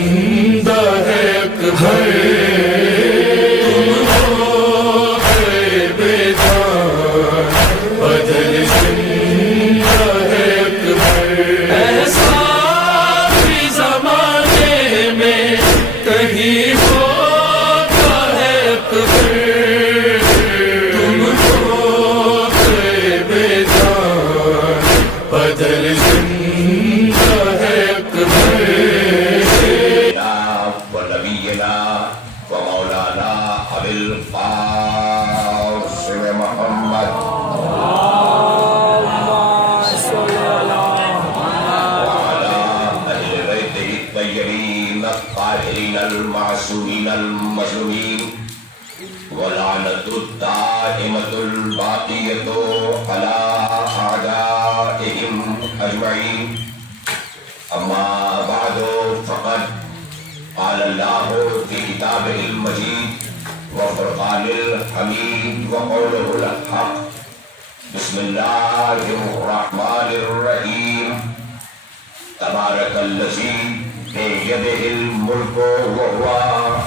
زندہ ہے اکبر تم ہو گئے بیدار بدر زندہ ہے اکبر ایسا بھی زمانے میں کہیں ہوتا ہے اکبر تم ہو گئے بیدار بدر زندہ ہے اکبر ونبینا ومولانا ابی القاسم محمد وعلى اہل بیتہ الطیبین الطاہرین المعصومین المظلومین ولعنۃ الدائمۃ الباقیۃ علی اعدائہم اجمعین اما بعد فقد قال اللہ فی کتابہ المجید وفرقان الحمید وقولہ الحق بسم اللہ الرحمن الرحیم تبارک الذی بیدہ الملک وہو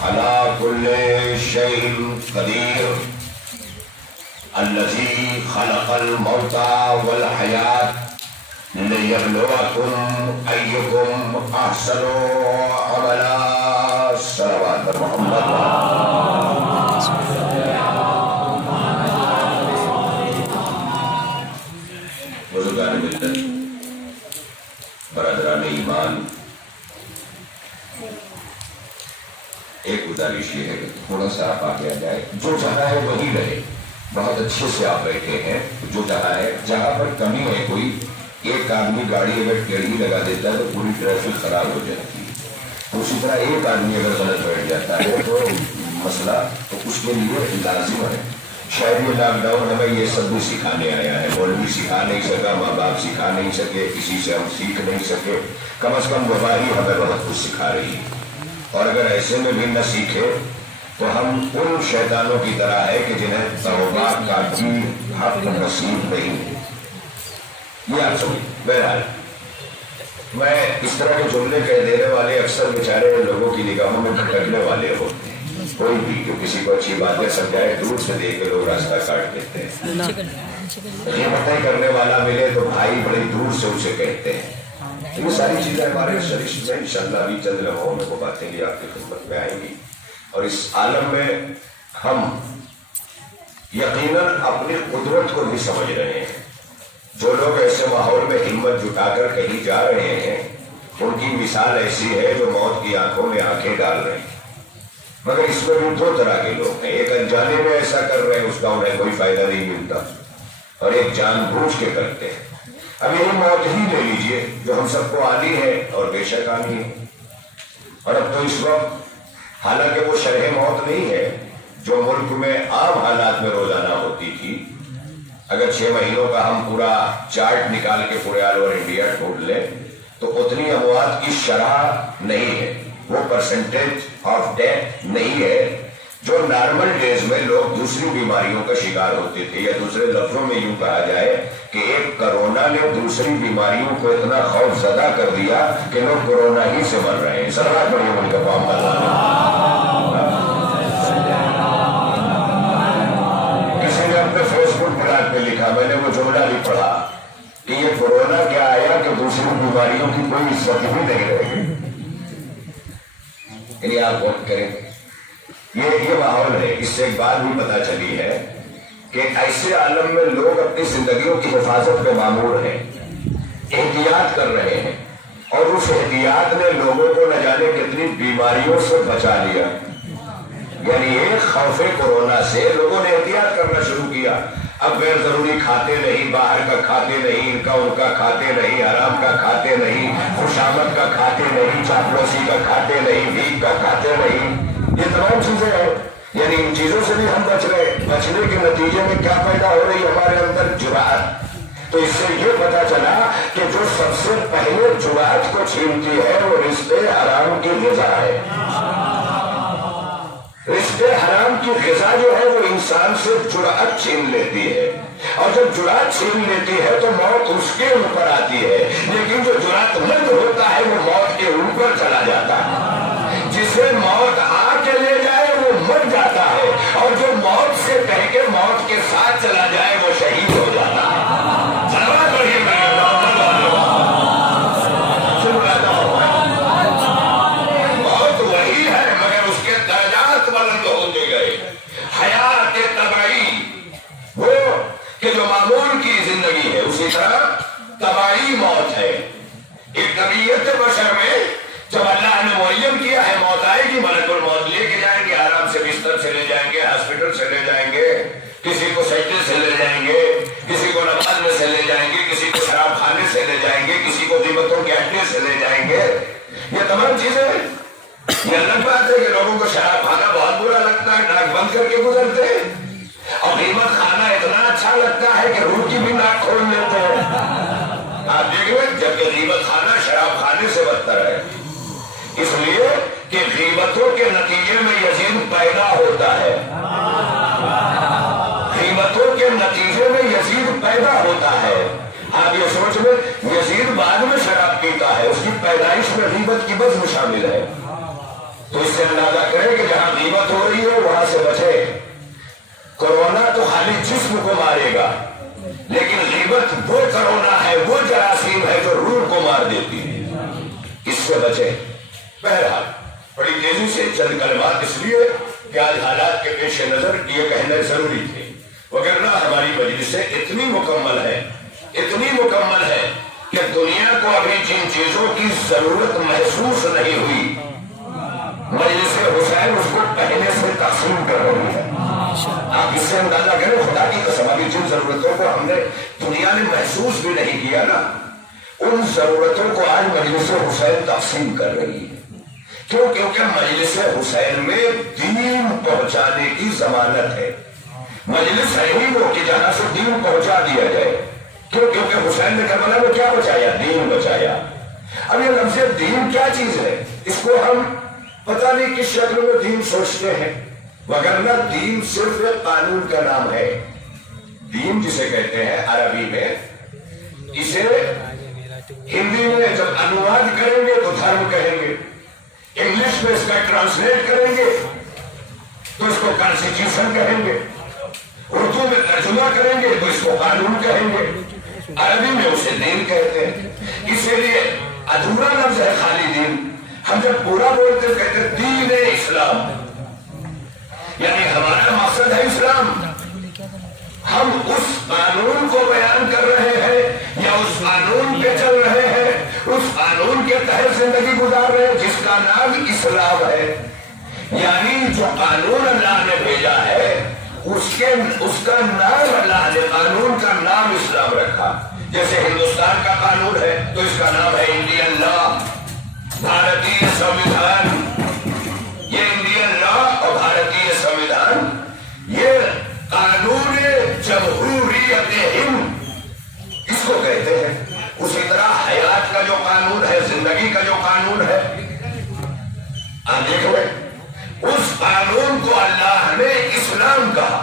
علی کل شیء قدیر الذی خلق الموت والحیاة لِيَبْلُوَكُمْ أَيُّكُمْ أَحْسَنُ عَمَلًا صلوات محمد بزرگان ملت برادران ایمان ایک گزارش یہ ہے کہ تھوڑا سا آپ آگے آ جائے جو جہاں ہے وہی رہے بہت اچھے سے آپ بیٹھے ہیں جو جہاں ہے جہاں پر کمی ہے کوئی ایک آدمی گاڑی اگر ٹیڑھی لگا دیتا ہے تو پوری ٹریفک خراب ہو جاتی ہے اسی طرح ایک آدمی اگر غلط بیٹھ جاتا ہے تو مسئلہ تو اس کے لیے لازم ہے شاید یہ لاک ڈاؤن ہمیں یہ سب بھی سکھانے آیا ہے مولوی سکھا نہیں سکا ماں باپ سکھا نہیں سکے کسی سے ہم سیکھ نہیں سکے کم از کم وبا ہی ہمیں بہت کچھ سکھا رہی ہے اور اگر ایسے میں بھی نہ سیکھے تو ہم ان شیطانوں کی طرح ہے کہ جنہیں توبہ کا بھی حق نصیب نہیں ہے یہ آپ سمجھ بہرحال میں اس طرح کے جملے کہہ دینے والے اکثر بیچارے لوگوں کی نگاہوں میں بھٹکنے والے ہوتے ہیں کوئی بھی جو کسی کو اچھی باتیں سمجھائے دور سے دیکھ کے لوگ راستہ کاٹ دیتے ہیں قیمتیں کرنے والا ملے تو بھائی بڑی دور سے اسے کہتے ہیں یہ ساری چیزیں ہمارے شریف میں انشاءاللہ ابھی چند لمحوں میں وہ باتیں بھی آپ کی خدمت میں آئیں گی اور اس عالم میں ہم یقیناً اپنی قدرت کو بھی سمجھ رہے ہیں جو لوگ ایسے ماحول میں ہمت جٹا کر کہیں جا رہے ہیں ان کی مثال ایسی ہے جو موت کی آنکھوں میں آنکھیں ڈال رہے ہیں مگر اس میں بھی دو طرح کے لوگ ہیں ایک انجانے میں ایسا کر رہے ہیں اس کا انہیں کوئی فائدہ نہیں ملتا اور ایک جان بوجھ کے کرتے ہیں اب یہی موت ہی لے لیجئے جو ہم سب کو آنی ہے اور بے شک آنی ہے اور اب تو اس وقت حالانکہ وہ شرح موت نہیں ہے جو ملک میں عام حالات میں روزانہ ہوتی تھی اگر 6 مہینوں کا ہم پورا چارٹ نکال کے پورے آل اوور انڈیا ڈھونڈ لیں تو اتنی اموات کی شرح نہیں ہے وہ پرسنٹیج آف ڈیتھ نہیں ہے جو نارمل ڈیز میں لوگ دوسری بیماریوں کا شکار ہوتے تھے یا دوسرے لفظوں میں یوں کہا جائے کہ ایک کرونا نے دوسری بیماریوں کو اتنا خوف زدہ کر دیا کہ لوگ کورونا ہی سے مر رہے ہیں سلوات پڑھیے ان کا پام پہ لکھا میں نے وہ جملہ بھی پڑھا کہ یہ کورونا کیا آیا کہ دوسری بیماریوں کی کوئی عزت بھی نہیں رہے گی یعنی آپ غور کریں یہ ماحول ہے اس سے ایک بات بھی پتہ چلی ہے کہ ایسے عالم میں لوگ اپنی زندگیوں کی حفاظت پہ مامور ہیں احتیاط کر رہے ہیں اور اس احتیاط نے لوگوں کو نہ جانے کتنی بیماریوں سے بچا لیا یعنی ایک خوف کورونا سے لوگوں نے احتیاط کرنا شروع کیا اب غیر ضروری کھاتے نہیں باہر کا کھاتے نہیں ان کا کھاتے نہیں حرام کا کھاتے نہیں خوشامد کا کھاتے نہیں چاپلوسی کا کھاتے نہیں بھیک کا کھاتے نہیں یہ تمام چیزیں ہیں یعنی ان چیزوں سے بھی ہم بچ رہے بچنے کے نتیجے میں کیا پیدا ہو رہی ہمارے اندر جرات تو اس سے یہ پتا چلا کہ جو سب سے پہلے جرات کو چھینتی ہے وہ رشتے حرام کی غذا ہے رشتے حرام کی غذا جو ہے وہ انسان سے جرأت چھین لیتی ہے اور جب جرأت چھین لیتی ہے تو موت اس کے اوپر آتی ہے لیکن جو جرأت مند ہوتا ہے وہ موت کے اوپر چلا جاتا ہے जिसे मौत आके ले जाए वो मर जाता है, और जो मौत से कह के मौत के साथ चला जाए वो शहीद हो जाता है। मौत वही है मगर उसके दर्जात बुलंद होते गए। हयात तबाई वो कि जो मामूल की जिंदगी है, उसी तरह तबाई मौत है। एक तबीयत बशर में जब अल्लाह ने मुअय्यन किया है मौत आएगी, मलकुल मौत लेके जाएंगे, आराम से बिस्तर से ले जाएंगे, हॉस्पिटल से ले जाएंगे, किसी को सजदे से ले जाएंगे, किसी को नमाज में से ले जाएंगे, किसी को शराब खाने से ले जाएंगे, किसी को ग़ीबतों के अड्डे से ले जाएंगे। ये तमाम चीजें, ये अलग बात है कि लोगों को शराब खाना बहुत बुरा लगता है, नाक बंद करके गुजरते हैं, और ग़ीबत खाना इतना अच्छा लगता है कि रूह की भी नाक खोल लेते हैं। आप देखिए, जबकि ग़ीबत खाना शराब खाने से बदतर है, इसलिए कि ग़ीबतों के नतीजे में यजीद पैदा होता है। ग़ीबतों के नतीजे में यजीद पैदा होता है। आप ये सोच में यजीद बाद में शराब पीता है, उसकी पैदाइश में ग़ीबत की बज़्म शामिल है। तो इससे अंदाजा करें कि जहां ग़ीबत हो रही है वहां से बचे। कोरोना तो खाली जिस्म को मारेगा, लेकिन ग़ीबत वो कोरोना है, वो जरासीम है जो रूह को मार देती है। इससे बचे। बहरहाल बड़ी तेजी से चंद कलमात इसलिए कि आज हालात के पेश नजर ये कहने जरूरी थे, वगरना हमारी मजलिसें इतनी मुकम्मल है कि दुनिया को अभी जिन चीजों की जरूरत महसूस नहीं हुई, मजलिस हुसैन उसको पहले से तकसीम कर रही है। आप इससे अंदाजा करें, खुदा की कसम, अभी जिन जरूरतों को हमने दुनिया ने महसूस भी नहीं किया ना, उन जरूरतों को आज मजलिस हुसैन तकसीम कर रही है। क्यों? क्योंकि मजलिस हुसैन में दीन पहुंचाने की जमानत है। मजलिस है ही वो कि जहां से दीन पहुंचा दिया जाए। क्यों? क्योंकि हुसैन ने करबला में क्या बचाया? दीन बचाया। अब ये लफ्ज़ दीन क्या चीज है, इसको हम पता नहीं किस शक्ल में दीन सोचते हैं, वगरना दीन सिर्फ एक कानून का नाम है। दीन जिसे कहते हैं अरबी में, इसे हिंदी में जब अनुवाद करेंगे तो धर्म कहेंगे, इंग्लिश में इसका ट्रांसलेट करेंगे तो इसको कॉन्स्टिट्यूशन कहेंगे, उर्दू में तर्जुमा करेंगे तो इसको कानून कहेंगे, अरबी में उसे दीन कहते हैं। इसीलिए अधूरा लफ्ज है खाली दीन। हम जब पूरा बोलते कहते दीन इस्लाम, यानी हमारा मकसद है इस्लाम। हम उस कानून को बयान कर रहे हैं या उस कानून पे चल रहे हैं, उस कानून के तहत जिंदगी गुजार रहे हैं जिसका नाम इस्लाम है। यानी जो कानून अल्लाह ने भेजा है उसका नाम अल्लाह ने, कानून का नाम इस्लाम रखा। जैसे हिंदुस्तान का कानून है तो इसका नाम है इंडियन लॉ, भारतीय संविधान। ये इंडियन लॉ और भारतीय संविधान ये कानून जमहूरियत हिंद इसको कहते हैं। उसी तरह हयात का जो कानून है, जिंदगी का जो कानून है, आप देखो उस कानून को अल्लाह ने इस्लाम कहा।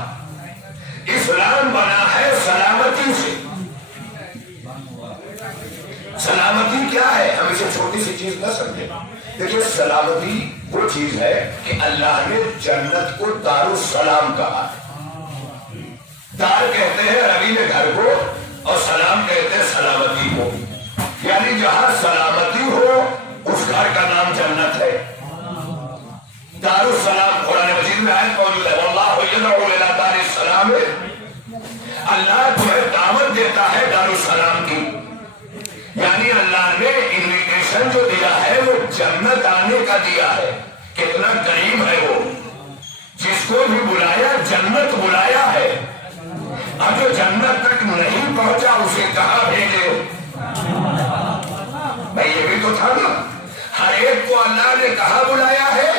इस्लाम बना है सलामती से। सलामती क्या है? हम इसे छोटी सी चीज न समझे। देखिए, सलामती वो चीज है कि अल्लाह ने जन्नत को दारुस्सलाम कहा। दार कहते हैं अरबी में घर को, और सलाम कहते हैं सलामती को। यानी जहां सलामती हो उस घर का नाम जन्नत है। दारुस्सलाम कुरान मजीद में आयत मौजूद है, वल्लाहु यदउ इला दारिस्सलाम। अल्लाह तुम्हें दावत देता है दारुस्सलाम की। यानी अल्लाह ने इन्विटेशन जो दिया है वो जन्नत आने का दिया है। कितना करीम है वो, जिसको भी बुलाया जन्नत बुलाया है। अब जो जन्नत तक नहीं पहुंचा उसे कहां भेजे? भाई ये भी तो था ना, हर एक को अल्लाह ने कहा बुलाया है?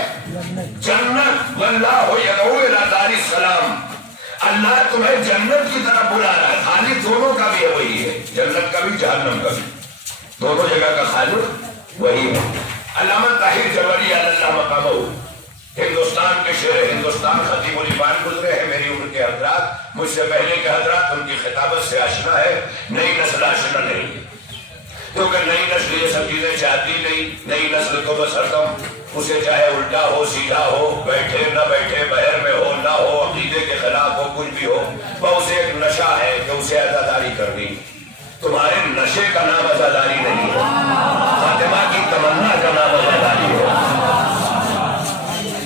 जन्नत। वल्लाहु यदउ इला दारिस्सलाम। अल्लाह तुम्हें जन्नत की तरफ बुला रहा है। खाली दोनों का भी है वही है, जन्नत का भी जहन्नम का भी, दोनों जगह का खालिक वही है। अल्लामा ताहिर जबरी अल्लाह मकामहू, हिंदुस्तान के शेर हिंदुस्तान खतीबुल ईमान गुजरे हैं। मेरी उम्र के हजरात, मुझसे पहले के हजरात उनकी खिताबत से आशना है, नई नस्ल आशना नहीं, क्योंकि नई नस्ल ये सब चीजें चाहती नहीं। नई नस्ल तो बस हरदम اسے چاہے الٹا ہو سیدھا ہو، بیٹھے نہ بیٹھے، بہر میں ہو نہ ہو، عقیدے کے خلاف ہو، کچھ بھی ہو، وہ اسے ایک نشہ ہے کہ اسے عزاداری کرنی۔ تمہارے نشے کا نام عزاداری نہیں ہے، فاطمہ کی تمنا کا نام عزاداری ہے۔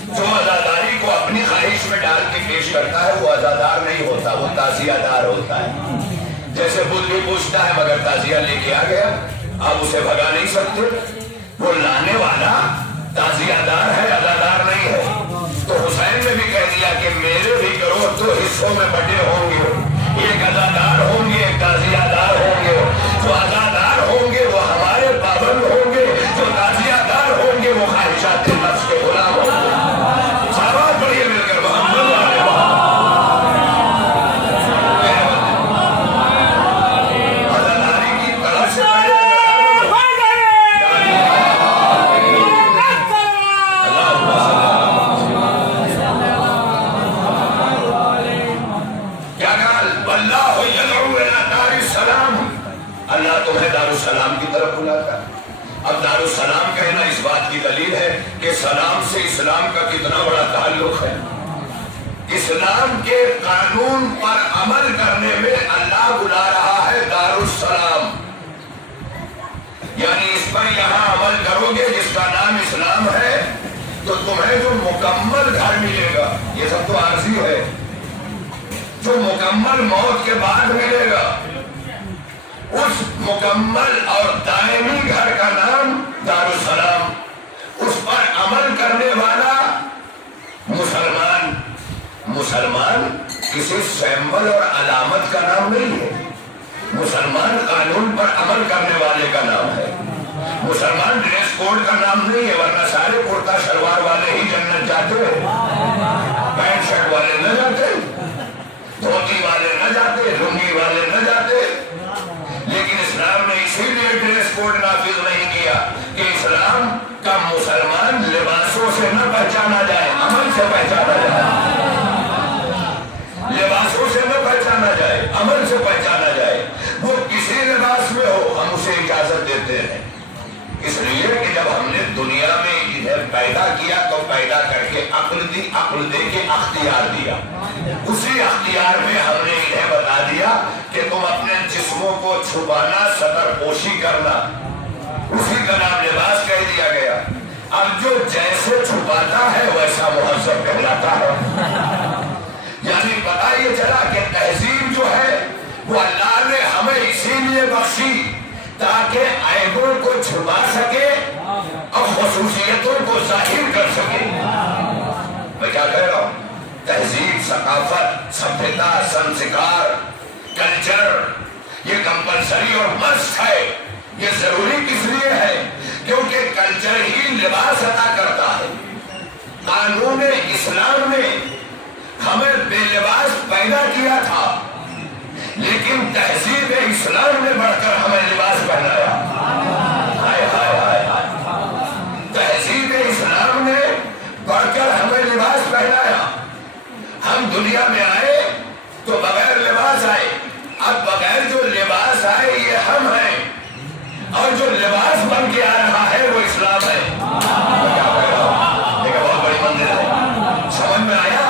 جو عزاداری کو اپنی خواہش میں ڈال کے پیش کرتا ہے وہ عزادار نہیں ہوتا، وہ تعزیہ دار ہوتا ہے۔ جیسے بدھ بھی پوچھتا ہے مگر تعزیہ لے کے آ گیا، آپ اسے بھگا نہیں سکتے۔ وہ لانے والا تعزیہ دار ہے، عزادار نہیں ہے۔ تو حسین نے بھی کہہ دیا کہ میرے بھی کرو تو حصوں میں بٹے ہوں گے، ایک عزادار ہوں گے، ایک تعزیہ دار ہوں گے۔ جو عزادار ہوں گے وہ ہمارے پابند ہوں گے، جو تعزیہ دار ہوں گے وہ خواہشات نفس کے غلام ہوں گے۔ سوال پڑھیے مل کر محمد والے عزاداری کی طرح سے اللہ تمہیں دارالسلام کی طرف بلاتا ہے۔ اب دارالسلام کہنا اس بات کی دلیل ہے کہ سلام سے اسلام کا کتنا بڑا تعلق ہے۔ اسلام کے قانون پر عمل کرنے میں اللہ بلا رہا ہے دارالسلام، یعنی اس پر یہاں عمل کرو گے جس کا نام اسلام ہے تو تمہیں جو مکمل گھر ملے گا، یہ سب تو عارضی ہے، جو مکمل موت کے بعد ملے گا، اس مکمل اور دائمی گھر کا نام دارالسلام۔ اس پر عمل کرنے والا مسلمان، مسلمان کسی سمبل اور علامت کا نام نہیں ہے، مسلمان قانون پر عمل کرنے والے کا نام ہے۔ مسلمان ڈریس کوڈ کا نام نہیں ہے، ورنہ سارے کرتا شلوار والے ہی جنت جاتے ہیں، پینٹ شرٹ والے نہ جاتے، دھوتی والے نہ جاتے، لنگی والے نہ جاتے۔ لیکن اسلام نے اسی لیے ڈریس کوڈ نافذ نہیں کیا کہ اسلام کا مسلمان لباسوں سے نہ پہچانا جائے، عمل سے پہچانا جائے، لباسوں سے نہ پہچانا جائے، عمل سے پہچانا جائے۔ وہ کسی لباس میں ہو ہم اسے اجازت دیتے ہیں، اس لیے کہ جب ہم نے دنیا میں ادھر پیدا کیا تو پیدا کر کے عقل دی، عقل دے کے اختیار دیا، اسی اختیار میں ہم نے انہیں بتا دیا کہ تم اپنے جسموں کو چھپانا، ستر پوشی کرنا، اسی کا نام لباس کہہ دیا گیا۔ اب جو جیسے چھپاتا ہے ویسا مہذب کہلاتا ہے، یعنی پتہ یہ چلا کہ تہذیب جو ہے وہ اللہ نے ہمیں اسی لیے بخشی تاکہ عیبوں کو چھپا سکے اور خصوصیتوں کو ظاہر کر سکے۔ میں کیا کہہ رہا ہوں؟ تہذیب، ثقافت، سبھیتا، سنسکار، کلچر، یہ کمپلسری اور مسٹ ہے۔ یہ ضروری کس لیے ہے؟ کیونکہ کلچر ہی لباس عطا کرتا ہے۔ قانون اسلام نے ہمیں بے لباس پیدا کیا تھا، لیکن تہذیب اسلام نے بڑھ کر ہمیں لباس پہنایا۔ ہائے ہائے ہائے ہائے، تہذیب اسلام نے بڑھ کر ہمیں لباس پہنایا۔ ہم دنیا میں آئے تو بغیر لباس آئے، اب بغیر جو لباس آئے یہ ہم ہیں، اور جو لباس بن کے آ رہا ہے وہ اسلام ہے۔ ایک بہت بڑی منزل ہے، سمجھ میں آیا؟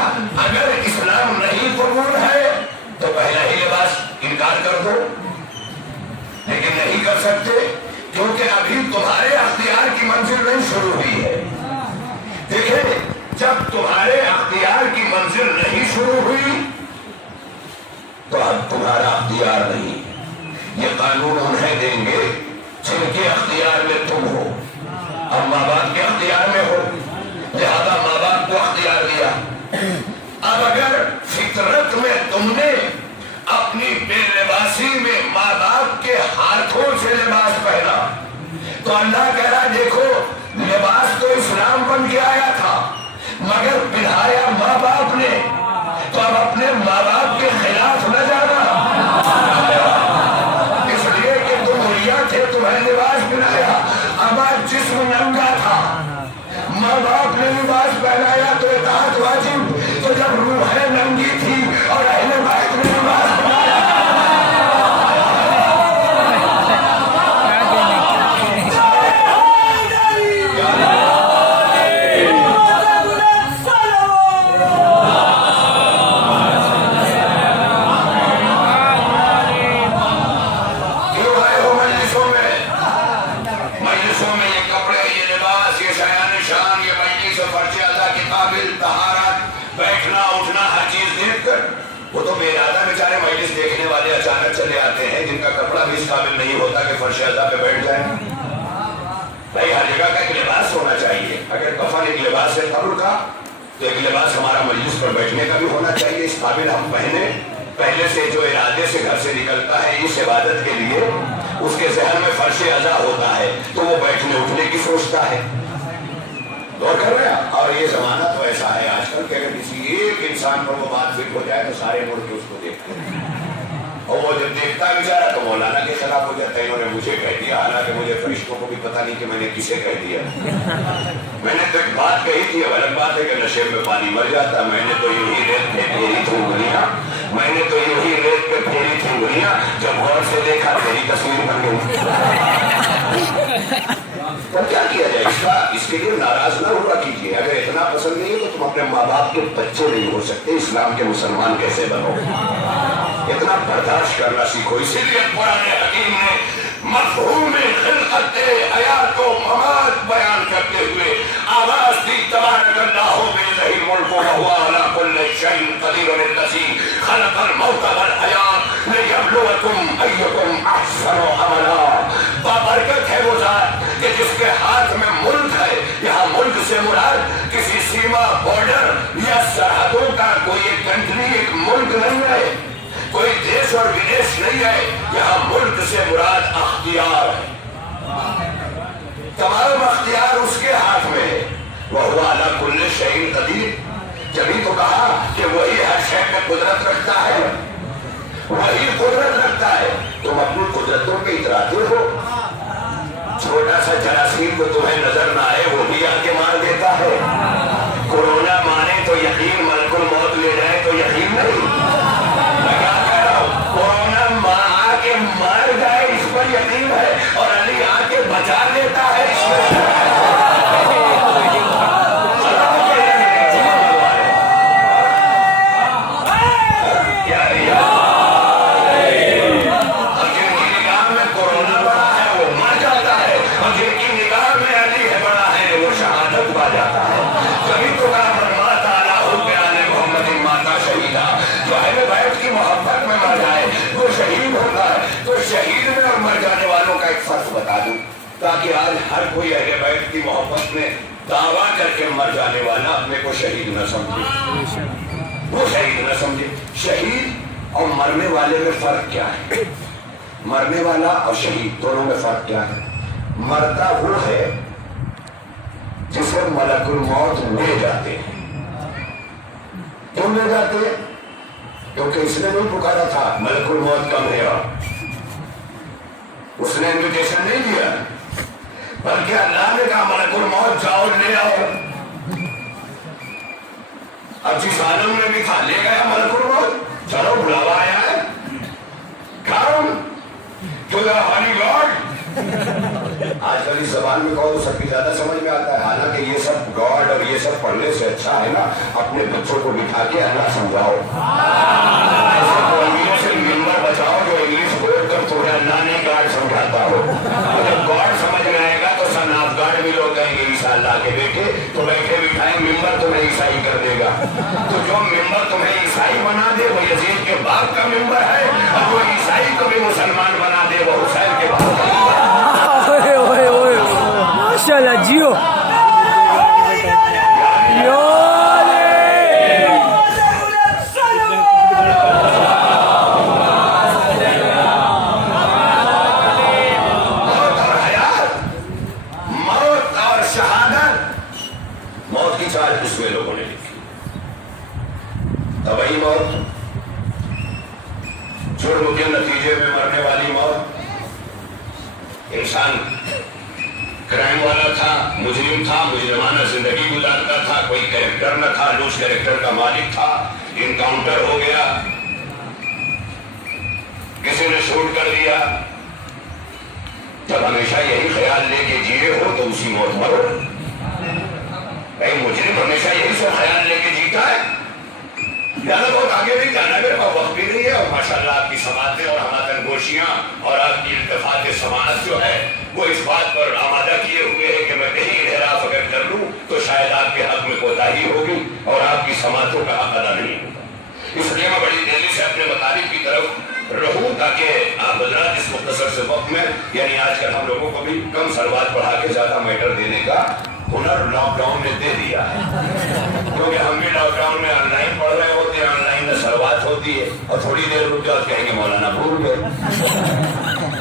اگر اسلام نہیں قبول ہے تو پہلا ہی لباس انکار کر دو، لیکن نہیں کر سکتے کیونکہ ابھی تمہارے اختیار کی منزل نہیں شروع ہوئی ہے۔ دیکھیں، جب تمہارے اختیار کی منزل نہیں شروع ہوئی تو اب تمہارا اختیار نہیں، یہ قانون انہیں دیں گے جن کے اختیار میں تم ہو۔ اب ماں باپ کے اختیار میں ہو، لہذا ماں باپ کو اختیار دیا۔ اب اگر فطرت میں تم نے اپنی بے لباسی میں ماں باپ کے ہاتھوں سے لباس پہنا تو اللہ کہہ رہا دیکھو لباس تو اسلام بن کے آیا تھا مگر پہنایا ماں باپ نے، تو اب اپنے ماں باپ کے خلاف نہ جانا، اس لیے کہ تم ہولیا تھے تمہیں لباس پہنایا، اب آج جسم ننگا تھا ماں باپ نے لباس پہنایا تو اطاعت واجب، تو جب روحیں ننگی تھی اور اہل بیت نے لباس پہنایا اس قابل نہیں ہوتا کہ فرش اعضاء پہ بیٹھ جائے؟ بھائی ہر جگہ کا ایک لباس ہونا چاہیے. اگر کفن ایک لباس ہے قبر کا تو ایک لباس ہمارا مجلس پر بیٹھنے کا بھی ہونا چاہیے. اس قابل ہم پہنے. پہلے سے جو ارادے سے گھر سے نکلتا ہے اس عبادت کے لیے اس کے ذہن میں فرش اعضاء ہوتا ہے تو وہ بیٹھنے اٹھنے کی سوچتا ہے. غور کر رہے ہیں. اور یہ زمانہ تو ایسا ہے آج کل کہ اگر کسی ایک انسان پر وہ بات فٹ ہو جائے تو سارے مڑ کے اس کو دیکھتے ہیں اور وہ جب دیکھتا ہے بیچارہ تو مولانا کے خلاف ہو جاتا ہے انہوں نے مجھے کہہ دیا. حالانکہ مجھے فرشتوں کو بھی پتہ نہیں کہ میں نے کسے کہہ دیا. میں نے تو ایک بات کہی تھی. اب الگ بات ہے کہ نشے میں پانی مر جاتا. میں نے تو یوں ہی ریت پہ پھیری تھی انگلیاں. میں نے تو یوں ہی ریت پہ پھیری تھی انگلیاں. جب غور سے دیکھا تیری تصویر بن گئی. تب کیا کیا جائے؟ اس کے لیے ناراض نہ ہوا کیجیے. اگر اتنا پسند نہیں ہے تو تم اپنے ماں باپ کے بچے نہیں ہو سکتے. اسلام کے مسلمان کیسے بنو؟ اتنا برداشت کرنا سیکھو. اسی لیے قرآن حکیم نے مفہوم خلقت حیات و ممات بیان کرتے ہوئے آواز دی تبارک اللہ بیدہ الملک وہو علی کل شیء قدیر الذی خلق الموت والحیات لیبلوکم ایکم احسن عملا. بابرکت ہے وہ ذات کہ جس کے ہاتھ میں ملک ہے. یہاں ملک سے مراد کسی سیما بارڈر یا سرحدوں کا کوئی ایک کنٹری ایک ملک نہیں ہے. کوئی دیش اور ودیش نہیں ہے. یہاں ملک سے مراد اختیار ہے. تمام اختیار اس کے ہاتھ میں ہے. وَهُوَ عَلَى كُلِّ شَيْءٍ قَدِيرٌ. جبھی تو کہا کہ وہی ہر شے میں قدرت رکھتا ہے. وہی قدرت رکھتا ہے. تم اپنی قدرتوں پہ اتراتے ہو. چھوٹا سا جراثیم کو تمہیں نظر نہ آئے وہ بھی آ کے مار دیتا ہے. کورونا مانے تو یقین, ملک الموت لے جائے تو یقین نہیں. کورونا آ کے مار جائے اس پر یقین ہے اور علی آ کے بچا لیتا ہے اس پر. جن کی نگاہ میں کورونا بڑا ہے وہ مر جاتا ہے اور جن کی نگاہ میں علی ہے بڑا ہے وہ شہادت پا جاتا ہے. کبھی تو کہا جو اہل بیت کی محبت میں مر جائے وہ شہید ہوتا ہے. تو شہید میں اور مر جانے والوں کا ایک فرق بتا دوں تاکہ آج ہر کوئی اہل بیت کی محبت میں دعویٰ کر کے مر جانے والا اپنے کو شہید نہ سمجھے. وہ شہید نہ سمجھے. شہید اور مرنے والے میں فرق کیا ہے؟ مرنے والا اور شہید دونوں میں فرق کیا ہے؟ مرتا وہ ہے جسے ملک الموت لے جاتے ہیں. کیوں لے جاتے ہیں؟ کیونکہ اس نے نہیں پکارا تھا ملک الموت کم ہے. اس نے انویٹیشن نہیں دیا بلکہ اللہ نے کہا ملک الموت جاؤ لے آؤ. اب جس عالم میں بھی تھا لے گیا ملک الموت. چلو بلاوا آیا ہے. کون؟ جو ہانی گاڈ. آج کل اس زبان میں کہو تو سب کی زیادہ سمجھ میں آتا ہے. حالانکہ یہ سب گاڈ اور یہ سب پڑھنے سے اچھا ہے نا اپنے بچوں کو بٹھا کے اللہ سمجھاؤ. ایسے قومیوں سے ممبر بچاؤ جو انگلش بول کر تمہیں اللہ نے گاڈ سمجھاتا ہو. جب گاڈ سمجھ میں آئے گا تو سن آف گاڈ بھی لوگ کہیں گے عیسیٰ اللہ کے بیٹے تو بیٹھے بٹھائیں ممبر تمہیں عیسائی کر دے گا. تو جو ممبر تمہیں عیسائی بنا دے وہ یزید کے باپ کا ممبر ہے اور جو عیسائی کو بھی مسلمان بنا دے وہ حسین کے باپ کا ممبر ہے. ماشاءاللہ جیو موت اور شہادت. موت کی چار قسمیں لوگوں نے لکھی. طبعی موت, جرم کے نتیجے میں مرنے والی موت. انسان کرائم والا تھا, مجرم تھا, مجرمانہ زندگی گزارتا تھا, کوئی کریکٹر نہ تھا, لوز کریکٹر کا مالک تھا, انکاؤنٹر ہو گیا, کسی نے شوٹ کر دیا. جب ہمیشہ یہی خیال لے کے جیے ہو تو اسی موت مرو. مجرم ہمیشہ یہی سب خیال لے کے جیتا ہے. زیادہ بہت آگے بھی جانا میرے پاس وقت بھی نہیں ہے. اور ماشاءاللہ آپ کی سماعتیں اور ہمادن گوشیاں اور آپ کی التفات سماعت جو ہے وہ اس بات پر آمادہ کیے ہوئے ہے کہ میں کہیں انحراف اگر کر لوں تو شاید آپ کے حق میں کوتاہی ہوگی اور آپ کی سماعتوں کا حق ادا نہیں ہوگا. اس لیے میں بڑی دلی سے اپنے مطالب کی طرف رہوں تاکہ آپ حضرات اس مختصر سے وقت میں یعنی آج کل ہم لوگوں کو بھی کم سلوات پڑھا کے زیادہ میٹر دینے کا ہنر لاک ڈاؤن نے دے دیا ہے، کیونکہ ہم بھی لاک ڈاؤن میں آن لائن پڑھ رہے ہوتے ہیں، آن لائن میں سلوات ہوتی ہے اور تھوڑی دیر رک جاؤ کہیں گے مولانا بھول گئے،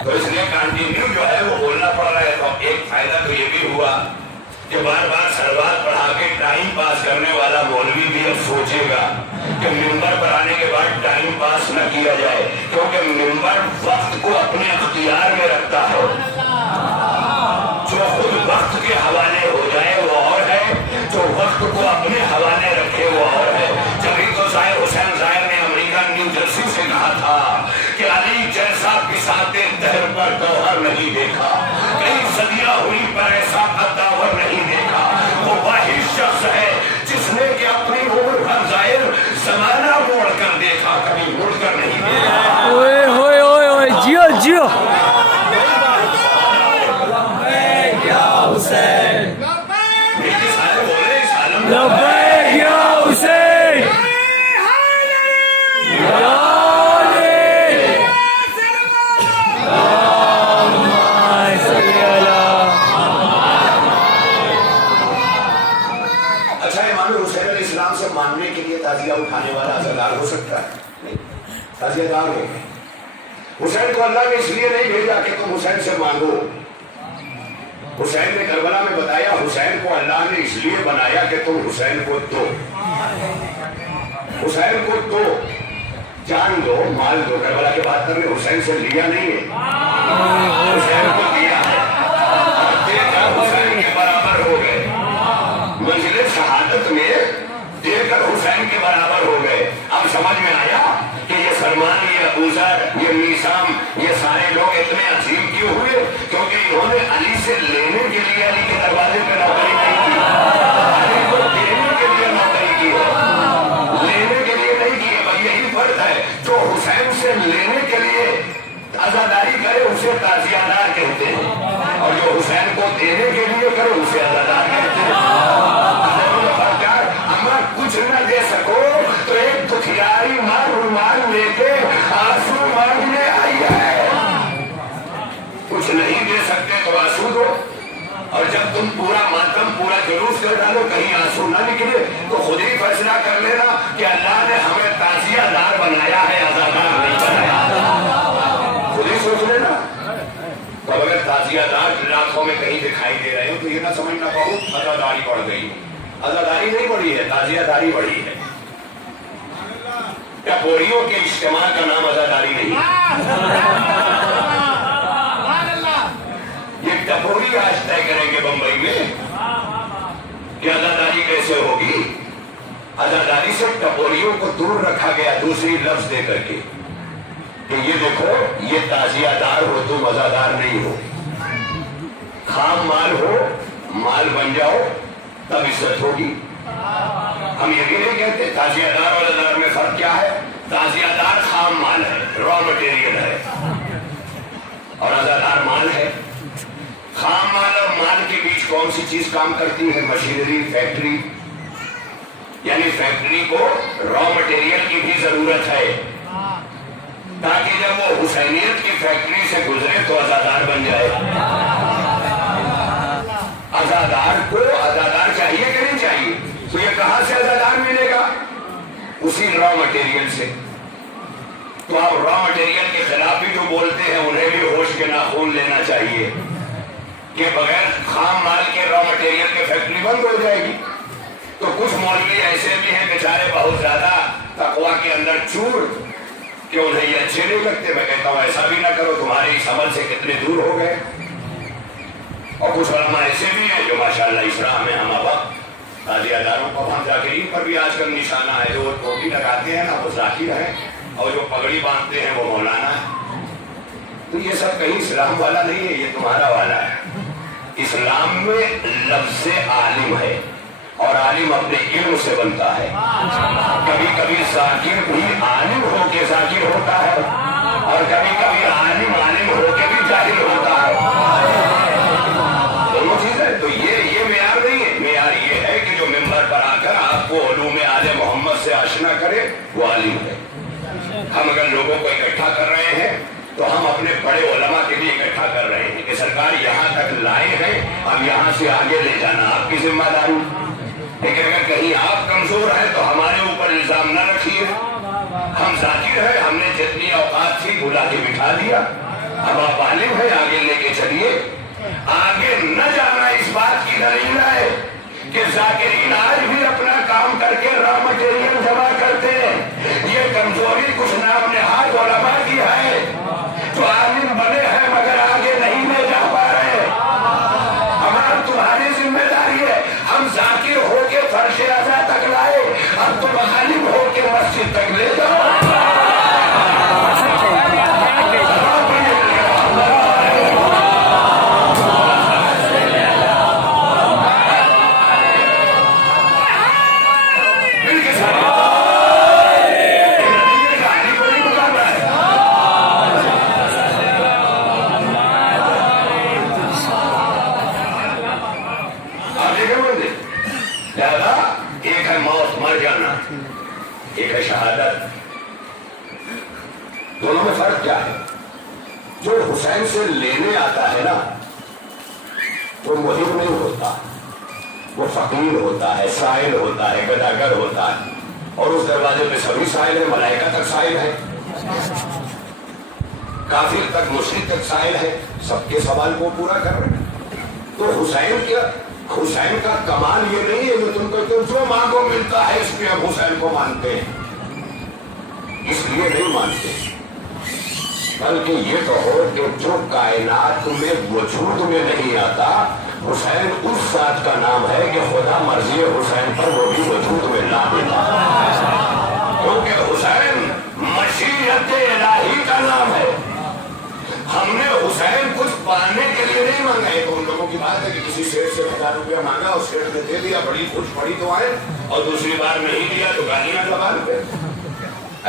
تو اس لیے کنٹینیو جو ہے وہ بولنا پڑ رہا ہے۔ تو ایک فائدہ تو یہ بھی ہوا کہ بار بار سلوات پڑھا کے ٹائم پاس کرنے والا مولوی بھی اب سوچے گا کہ ممبر پر آنے کے بعد ٹائم پاس نہ کیا جائے، کیونکہ ممبر وقت کو اپنے اختیار میں رکھتا ہے، جو خود وقت کے حوالے ہو جائے وہ اور ہے، جو وقت کو اپنے حوالے رکھے وہ اور ہے۔ جبھی تو ظاہر حسین ظاہر نے امریکہ نیو جرسی سے کہا تھا کہ علی جیسا بساطے دہر پر گوہر نہیں دیکھا، کئی صدیاں ہوئی پر ایسا عطاور نہیں دیکھا، وہ واحد شخص ہے جس نے کہ اپنی عمر بھر ظاہر زمانہ موڑ کر دیکھا، کبھی مڑ کر نہیں دیکھا۔ اوئے ہوئے ہوئے ہوئے جیو جیو حسین لبیک یا حسین یا علی اللہم صلی علی۔ اچھا امام حسین علیہ السلام سے ماننے کے لیے تعزیہ اٹھانے والا عزادار ہو سکتا ہے؟ نہیں، تعزیہ دار ہو۔ حسین کو اللہ نے اس لیے نہیں بھیجا کہ تم حسین سے مانگو، حسین نے کربلا میں بتایا حسین کو اللہ نے اس لیے بنایا کہ تم حسین کو دو، حسین کو دو، جان دو، مال دو۔ کربلا کے بعد تم نے حسین سے لیا نہیں ہے، حسین کو دیا ہے اور دے کر حسین کے برابر ہو گئے، منزل شہادت میں دے کر حسین کے برابر ہو گئے۔ اب سمجھ میں آیا کہ یہ سلمان، یہ ابوذر، یہ میثام، یہ سارے لوگ اتنے عظیم کیوں ہوئے؟ کیونکہ انہوں نے علی سے لینے کے لیے علی کے دروازے پہ نوکری نہیں کی، علی کو دینے کے لیے نوکری کی ہے، لینے کے لیے نہیں کی ہے۔ بھائی یہی فرق ہے، جو حسین سے لینے کے لیے عزاداری کرے اسے تعزیہ دار کہتے ہیں، اور جو حسین کو دینے کے لیے کرے اسے عزادار کہتے ہیں۔ اما کچھ نہ دے سکو تو ایک دکھیاری ماں رومال لے کے آنسو مانگنے آئی ہے، کچھ نہیں دے سکتے تو آنسو دو، اور جب تم پورا ماتم پورا جلوس کر ڈالو کہیں آنسو نہ نکلے تو خود ہی فیصلہ کر لینا کہ اللہ نے ہمیں تعزیہ دار بنایا ہے، عزادار نہیں بنایا، خود ہی سوچ لینا۔ تو اگر تعزیہ دار لاکھوں میں کہیں دکھائی دے رہے ہو تو یہ نہ سمجھنا بہت عزاداری بڑھ گئی، عزاداری نہیں بڑھی ہے، تعزیہ داری بڑھی ہے۔ ٹپوریوں کے اجتماع کا نام عزاداری نہیں ہے، یہ ٹپوری آج طے کریں گے بمبئی میں کہ عزاداری کیسے ہوگی۔ عزاداری سے ٹپوریوں کو دور رکھا گیا دوسری لفظ دے کر کے کہ یہ دیکھو یہ تعزیہ دار ہو تم عزادار نہیں ہو، خام مال ہو، مال بن جاؤ تب عزت ہوگی۔ ہم یہ بھی نہیں کہتے تعزیہ دار اور عزادار میں فرق کیا ہے؟ تعزیہ دار خام مال ہے، را مٹیریل ہے، اور عزادار مال ہے۔ خام مال اور مال کے بیچ کون سی چیز کام کرتی ہے؟ مشینری، فیکٹری، یعنی فیکٹری کو را مٹیریل کی بھی ضرورت ہے تاکہ جب وہ حسینیت کی فیکٹری سے گزرے تو عزادار بن جائے۔ عزادار کو عزادار چاہیے کہ نہیں چاہیے؟ تو یہ کہاں سے عزادار ملے گا؟ اسی را مٹیریل سے۔ تو آپ را مٹیریل کے خلاف بھی جو بولتے ہیں انہیں بھی ہوش کے ناخون لینا چاہیے کہ بغیر خام مال کے را مٹیریل کی فیکٹری بند ہو جائے گی۔ تو کچھ مولوی ایسے بھی ہیں بیچارے بہت زیادہ تقویٰ کے اندر چور کہ انہیں یہ اچھے نہیں لگتے۔ میں کہتا ہوں ایسا بھی نہ کرو، تمہارے اس عمل سے کتنے دور ہو گئے۔ اور کچھ علماء ایسے بھی ہیں جو ماشاءاللہ اسلام میں ہم وقت تعزیہ داروں کو، ہم ذاکرین پر بھی آج کل نشانہ ہے، جو ٹوپی لگاتے ہیں نا وہ ذاکر ہے، اور جو پگڑی باندھتے ہیں وہ مولانا ہے۔ تو یہ سب کہیں اسلام والا نہیں ہے، یہ تمہارا والا ہے۔ اسلام میں لفظ عالم ہے، اور عالم اپنے علم سے بنتا ہے۔ کبھی کبھی ذاکر بھی عالم ہو کے ذاکر ہوتا ہے، اور کبھی کبھی عالم ہو کے بھی جاہل ہوتا ہے، دونوں چیزیں۔ تو یہ معیار نہیں ہے، معیار یہ ہے کہ جو ممبر پر آ کر آپ کو علوم آل محمد سے آشنا کرے وہ عالم ہے۔ ہم اگر لوگوں کو اکٹھا کر رہے ہیں تو ہم اپنے بڑے علماء کے لیے اکٹھا کر رہے ہیں کہ سرکار یہاں تک لائے ہیں، اب یہاں سے آگے لے جانا آپ کی ذمہ داری، لیکن اگر کہیں آپ کمزور ہیں تو ہمارے اوپر الزام نہ رکھیے، ہم ذاکر ہیں، ہم نے جتنی اوقات تھی بلا کے بٹھا دیا، اب آپ عالم ہیں، آگے لے کے چلیے، آگے نہ جانا اس بات کی دلیل ہے کہ ذاکرین آج بھی اپنا کام کر کے را مٹیریل جمع کرتے ہیں، یہ کمزوری کچھ نام نہاد علماء کی ہے تو عالم بنے ہیں مگر آگے نہیں لے جا پا رہے، ہمارا تمہاری ذمہ داری ہے، ہم ذاکر ہو کے فرش اعلیٰ تک لائے، اب تم عالم ہو کے مسجد تک لے جاؤ۔ ایک ہے موت، مر جانا، ایک ہے شہادت، دونوں میں فرق کیا ہے؟ جو حسین سے لینے آتا ہے نا وہ محب نہیں ہوتا، وہ فقیر ہوتا ہے، سائل ہوتا ہے، گداگر ہوتا ہے، اور اس دروازے پہ سبھی سائل ہیں، ملائکہ تک سائل ہے، کافر تک مشرک تک سائل ہے، سب کے سوال کو پورا کر رہے ہیں۔ تو حسین کا کمال یہ نہیں ہے کہ تم کہتے ہو جو مانگو ملتا ہے، اس لیے ہم حسین کو مانتے ہیں، اس لیے نہیں مانتے، بلکہ یہ کہو کہ جو کائنات میں وجود میں نہیں آتا، حسین اس ذات کا نام ہے کہ خدا مرضی حسین پر وہ بھی وجود میں لا دیتا، کیونکہ حسین مشیت الہی کا نام ہے۔ ہم نے حسین کچھ پانے کے لیے نہیں مانگا ہے، تو ان لوگوں کی بات ہے کہ کسی شیخ سے 1000 روپیہ مانگا اور شیخ نے دے دیا، بڑی خوش پڑی تو آئے، اور دوسری بار نہیں دیا تو گالیاں زبان پہ،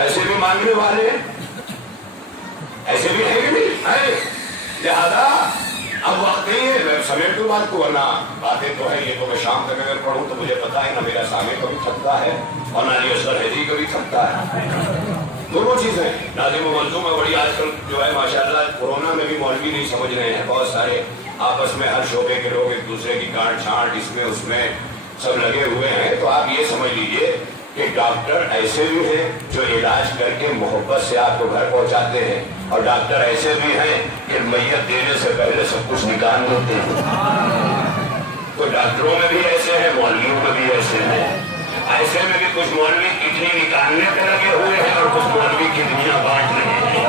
ایسے بھی مانگنے والے ہیں، ایسے بھی ہے کہ نہیں ہے؟ لہذا اب وقت نہیں ہے، سمیٹ دو بات کو، ورنہ باتیں تو ہے، یہ تو میں شام تک اگر پڑھوں تو مجھے پتا ہے نہ میرا سامع کبھی تھکتا ہے اور نہ یہ اصغر حیدری کبھی تھکتا ہے، دونوں چیزیں ناظم و منظوم ہے۔ بڑی آج کل جو ہے ماشاءاللہ کورونا میں بھی مولوی نہیں سمجھ رہے ہیں، بہت سارے آپس میں ہر شعبے کے لوگ ایک دوسرے کی کاٹ چھانٹ اس میں اس میں سب لگے ہوئے ہیں، تو آپ یہ سمجھ لیجئے کہ ڈاکٹر ایسے بھی ہیں جو علاج کر کے محبت سے آپ کو گھر پہنچاتے ہیں، اور ڈاکٹر ایسے بھی ہیں کہ میت دینے سے پہلے سب کچھ نکال لیتے ہیں، تو ڈاکٹروں میں بھی ایسے ہیں، مولویوں میں بھی ایسے ہیں، ایسے میں بھی کچھ مولوی کڈنی نکالنے پہ لگے ہوئے ہیں اور کچھ مولوی کڈنیاں بانٹ رہے ہیں۔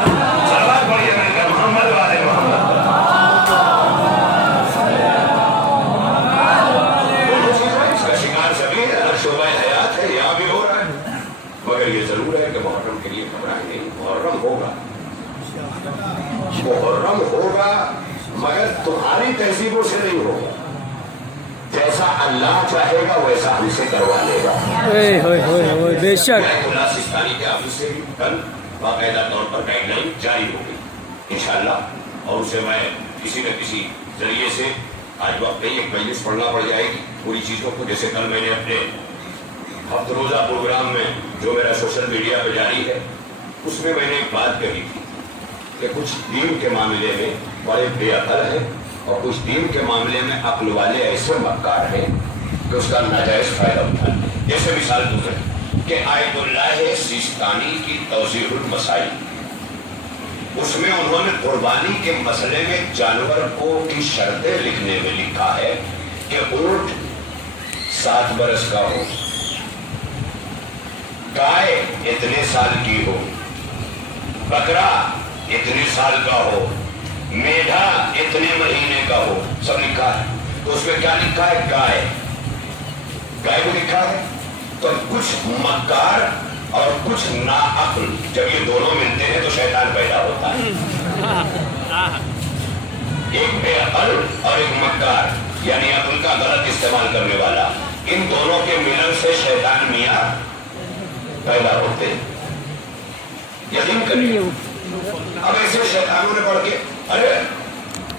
سلام پڑھیے میرے محمد والے محمد۔ اس کا شکار سبھی ہے، ہر شعبہ حیات ہے، یہاں بھی ہو رہا ہے، مگر یہ ضرور ہے کہ محرم کے لیے گھبرائیں نہیں، محرم ہوگا، محرم ہوگا، مگر تمہاری تہذیبوں سے نہیں ہوگا، جیسا اللہ چاہے گا ویسا ہم سے کروا لے گا۔ بے شک اللہ سستانی کے آفس سے بھی کل باقاعدہ طور پر گائیڈ لائن جاری ہوگی انشاءاللہ، اور اسے میں کسی نہ کسی ذریعے سے آج وقت نہیں ایک مجلس پڑھنا پڑ جائے گی پوری چیزوں کو، جیسے کل میں نے اپنے ہفتہ روزہ پروگرام میں جو میرا سوشل میڈیا پہ جاری ہے اس میں میں نے ایک بات کہی تھی کہ کچھ دین کے معاملے میں بڑے بے عقل ہیں اور کچھ دین کے معاملے میں عقل والے ایسے مکار ہیں کہ اس کا ناجائز فائدہ اٹھاتے ہیں۔ جیسے مثال دوسرے کہ آیت اللہ سیستانی کی توضیح المسائل، اس میں انہوں نے قربانی کے مسئلے میں جانور کو کی شرطیں لکھنے میں لکھا ہے کہ اونٹ 7 برس کا ہو، گائے اتنے سال کی ہو، بکرا اتنے سال کا ہو، میڈھا اتنے مہینے کا ہو، سب لکھا ہے۔ تو اس میں کیا لکھا ہے؟ گائے، گائے کو لکھا ہے۔ تو کچھ مکار اور کچھ ناعقل جب یہ دونوں ملتے ہیں تو شیطان پیدا ہوتا ہے، ایک بے عقل اور ایک مکار، یعنی عقل کا غلط استعمال کرنے والا، ان دونوں کے ملن سے شیطان میاں پیدا ہوتے ہیں۔ یقین کریے اب ایسے شیطانوں نے پڑھ کے ارے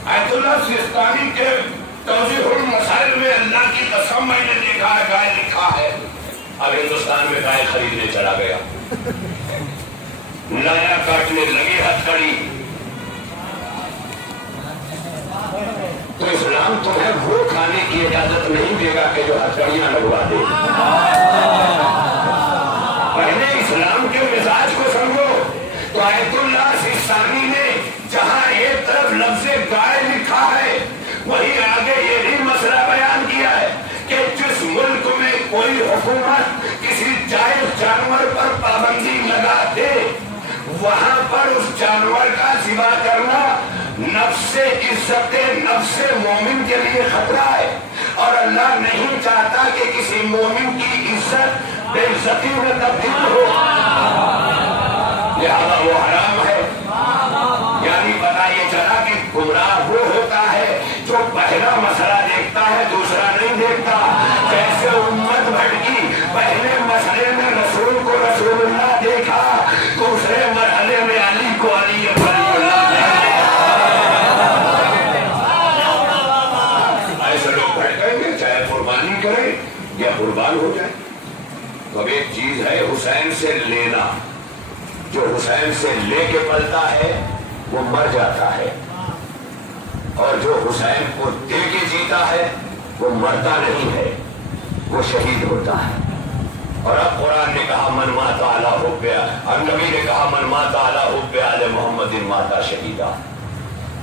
آیت اللہ سیستانی کے توضیح المسائل میں اللہ کی قسم میں نے دیکھا ہے گائے لکھا ہے، اب ہندوستان میں گائے خریدنے چلا گیا، لایا کاٹنے لگی ہتھکڑی، इस्लाम तुम्हें वो खाने की इजाजत नहीं देगा कि जो हथकड़ियां लगवा दे। पहले इस्लाम के मिजाज को समझो। तो आयतुल्लाह सिस्तानी ने जहां एक तरफ लफ्ज़े गाय लिखा है, वहीं आगे ये भी मसला बयान किया है कि जिस मुल्क में कोई हुकूमत किसी जायज जानवर पर पाबंदी लगा दे, वहां पर उस जानवर का ज़िबा करना नफ्से इज्जत नफ्से मोमिन के लिए खतरा है, और अल्लाह नहीं चाहता कि किसी मोमिन की इज्जत बेइज्जती में तब्दील हो, लिहाजा वो हराम है। यानी पता ये चला कि गुमराह वो होता है जो पहला मसला देखता है, दूसरा नहीं देखता। जैसे उम्मत भटकी, पहले मसले में रसूल को रसूलुल्लाह देखा, दूसरे मरहले में अली को अली वलीउल्लाह ऐसे लोग भटकेंगे, चाहे कुर्बानी करें या कुर्बान हो जाए। तो अब एक चीज है हुसैन से लेना, जो हुसैन से लेके पलता है वो मर जाता है, और जो हुसैन को दे के जीता है वो मरता नहीं है, वो शहीद होता है। और अब कुरान ने कहा मन माता अला हुब्बे, और नबी ने कहा मन माता अला हुब्बे आले मोहम्मदिन माता शहीदा।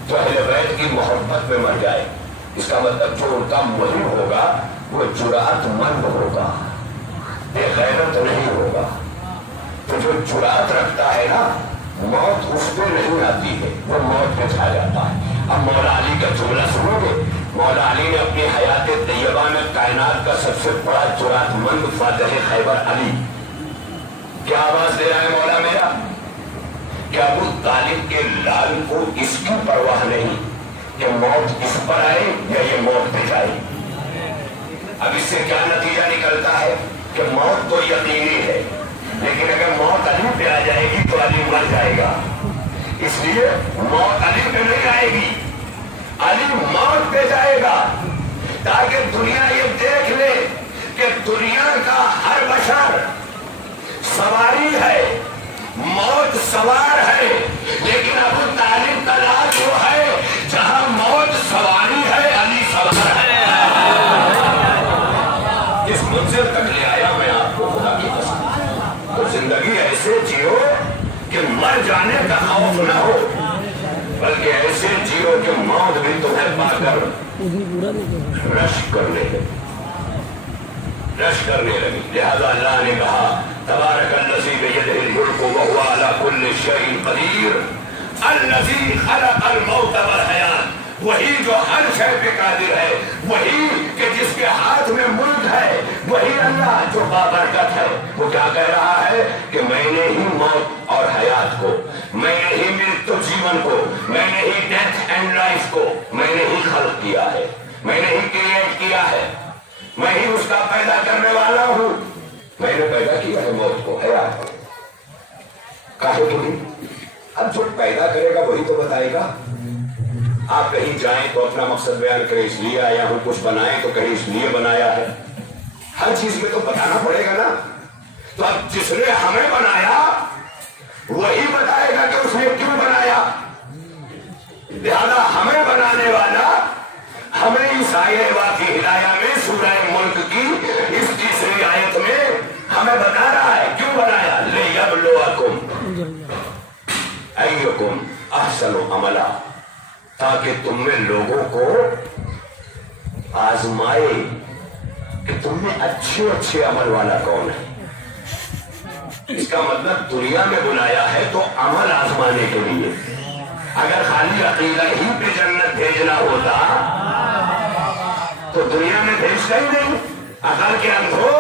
तो अहले बैत की मोहब्बत में मर जाए, इसका मतलब जो उनका मुहिम होगा वो जुराअतमंद होगा, बेगैरत नहीं होगा। तो जो जुराअत रखता है ना, मौत उस पर नहीं आती है, वो मौत पे छा जाता है। अब मौला अली का जुमला सुनोगे, मौला अली ने अपनी हयात तैयबा में कायनात का सबसे बड़ा जुराअतमंद फातिह खैबर अली, क्या आवाज दे रहा है मौला मेरा, क्या अबू तालिब के लाल को इसकी परवाह नहीं कि मौत इस पर आए या ये मौत पे जाए। अब इससे क्या नतीजा निकलता है कि मौत तो यकीनी है, लेकिन अगर मौत अली पे आ जाएगी तो अली मर जाएगा। इसलिए मौत अली पे नहीं आएगी, अली मौत पे जाएगा, ताकि दुनिया ये देख ले कि दुनिया का हर बशर सवारी है, मौत सवार है, लेकिन अबू तालिब का लाल जो है, जहां मौत सवारी है अली सवार है। इस मंजिल तक ले आया मैं आपको खुदा की कसम। तो जिंदगी ऐसे जियो कि मर जाने का खौफ न हो, बल्कि ऐसे जियो कि मौत भी तुम्हें पाकर रश करने लगी। लिहाजा अल्लाह ने कहा तबारकल्लज़ी बियदिहिल मुल्कु व हुवा अला कुल्लि शैइन क़दीर अल्लज़ी खलक़ल मौत वल हयात, वही जो हर शय पे कादिर है, वही कि जिसके हाथ में मुल्क है, वही अल्लाह जो बाबरकत है। वो क्या कह रहा है कि मैंने ही मौत और हयात को, मैंने ही मृत्यु जीवन को, मैंने ही डेथ एंड लाइफ को मैंने ही खल्क किया है, मैंने ही क्रिएट किया है, मैं ही उसका पैदा करने वाला हूं। मैंने पैदा किया है मौत को, हयात को, काहे के लिए? अब जो पैदा करेगा वही तो बताएगा। आप कहीं जाएं तो अपना मकसद बयान करें, इसलिए आया हूं, कुछ बनाए तो कहीं इसलिए बनाया है, हर चीज में तो बताना पड़ेगा ना। तो अब जिसने हमें बनाया वही बताएगा कि उसने क्यों बनाया। लिहाजा हमें बनाने वाला हमें इस आयत हिदाया में सूरह मुल्क की इस तीसरी आयत में हमें बता रहा है क्यों बनाया। ले यब्लुवकुम अय्युकुम अहसनु अमला, ताकि तुम में लोगों को आजमाए कि तुम में अच्छे अच्छे अमल वाला कौन है। इसका मतलब दुनिया में बुलाया है तो अमल आजमाने के लिए। अगर खाली अकीदा ही पे जन्नत भेजना होता तो दुनिया में भेजता ही नहीं। अकल के अंधो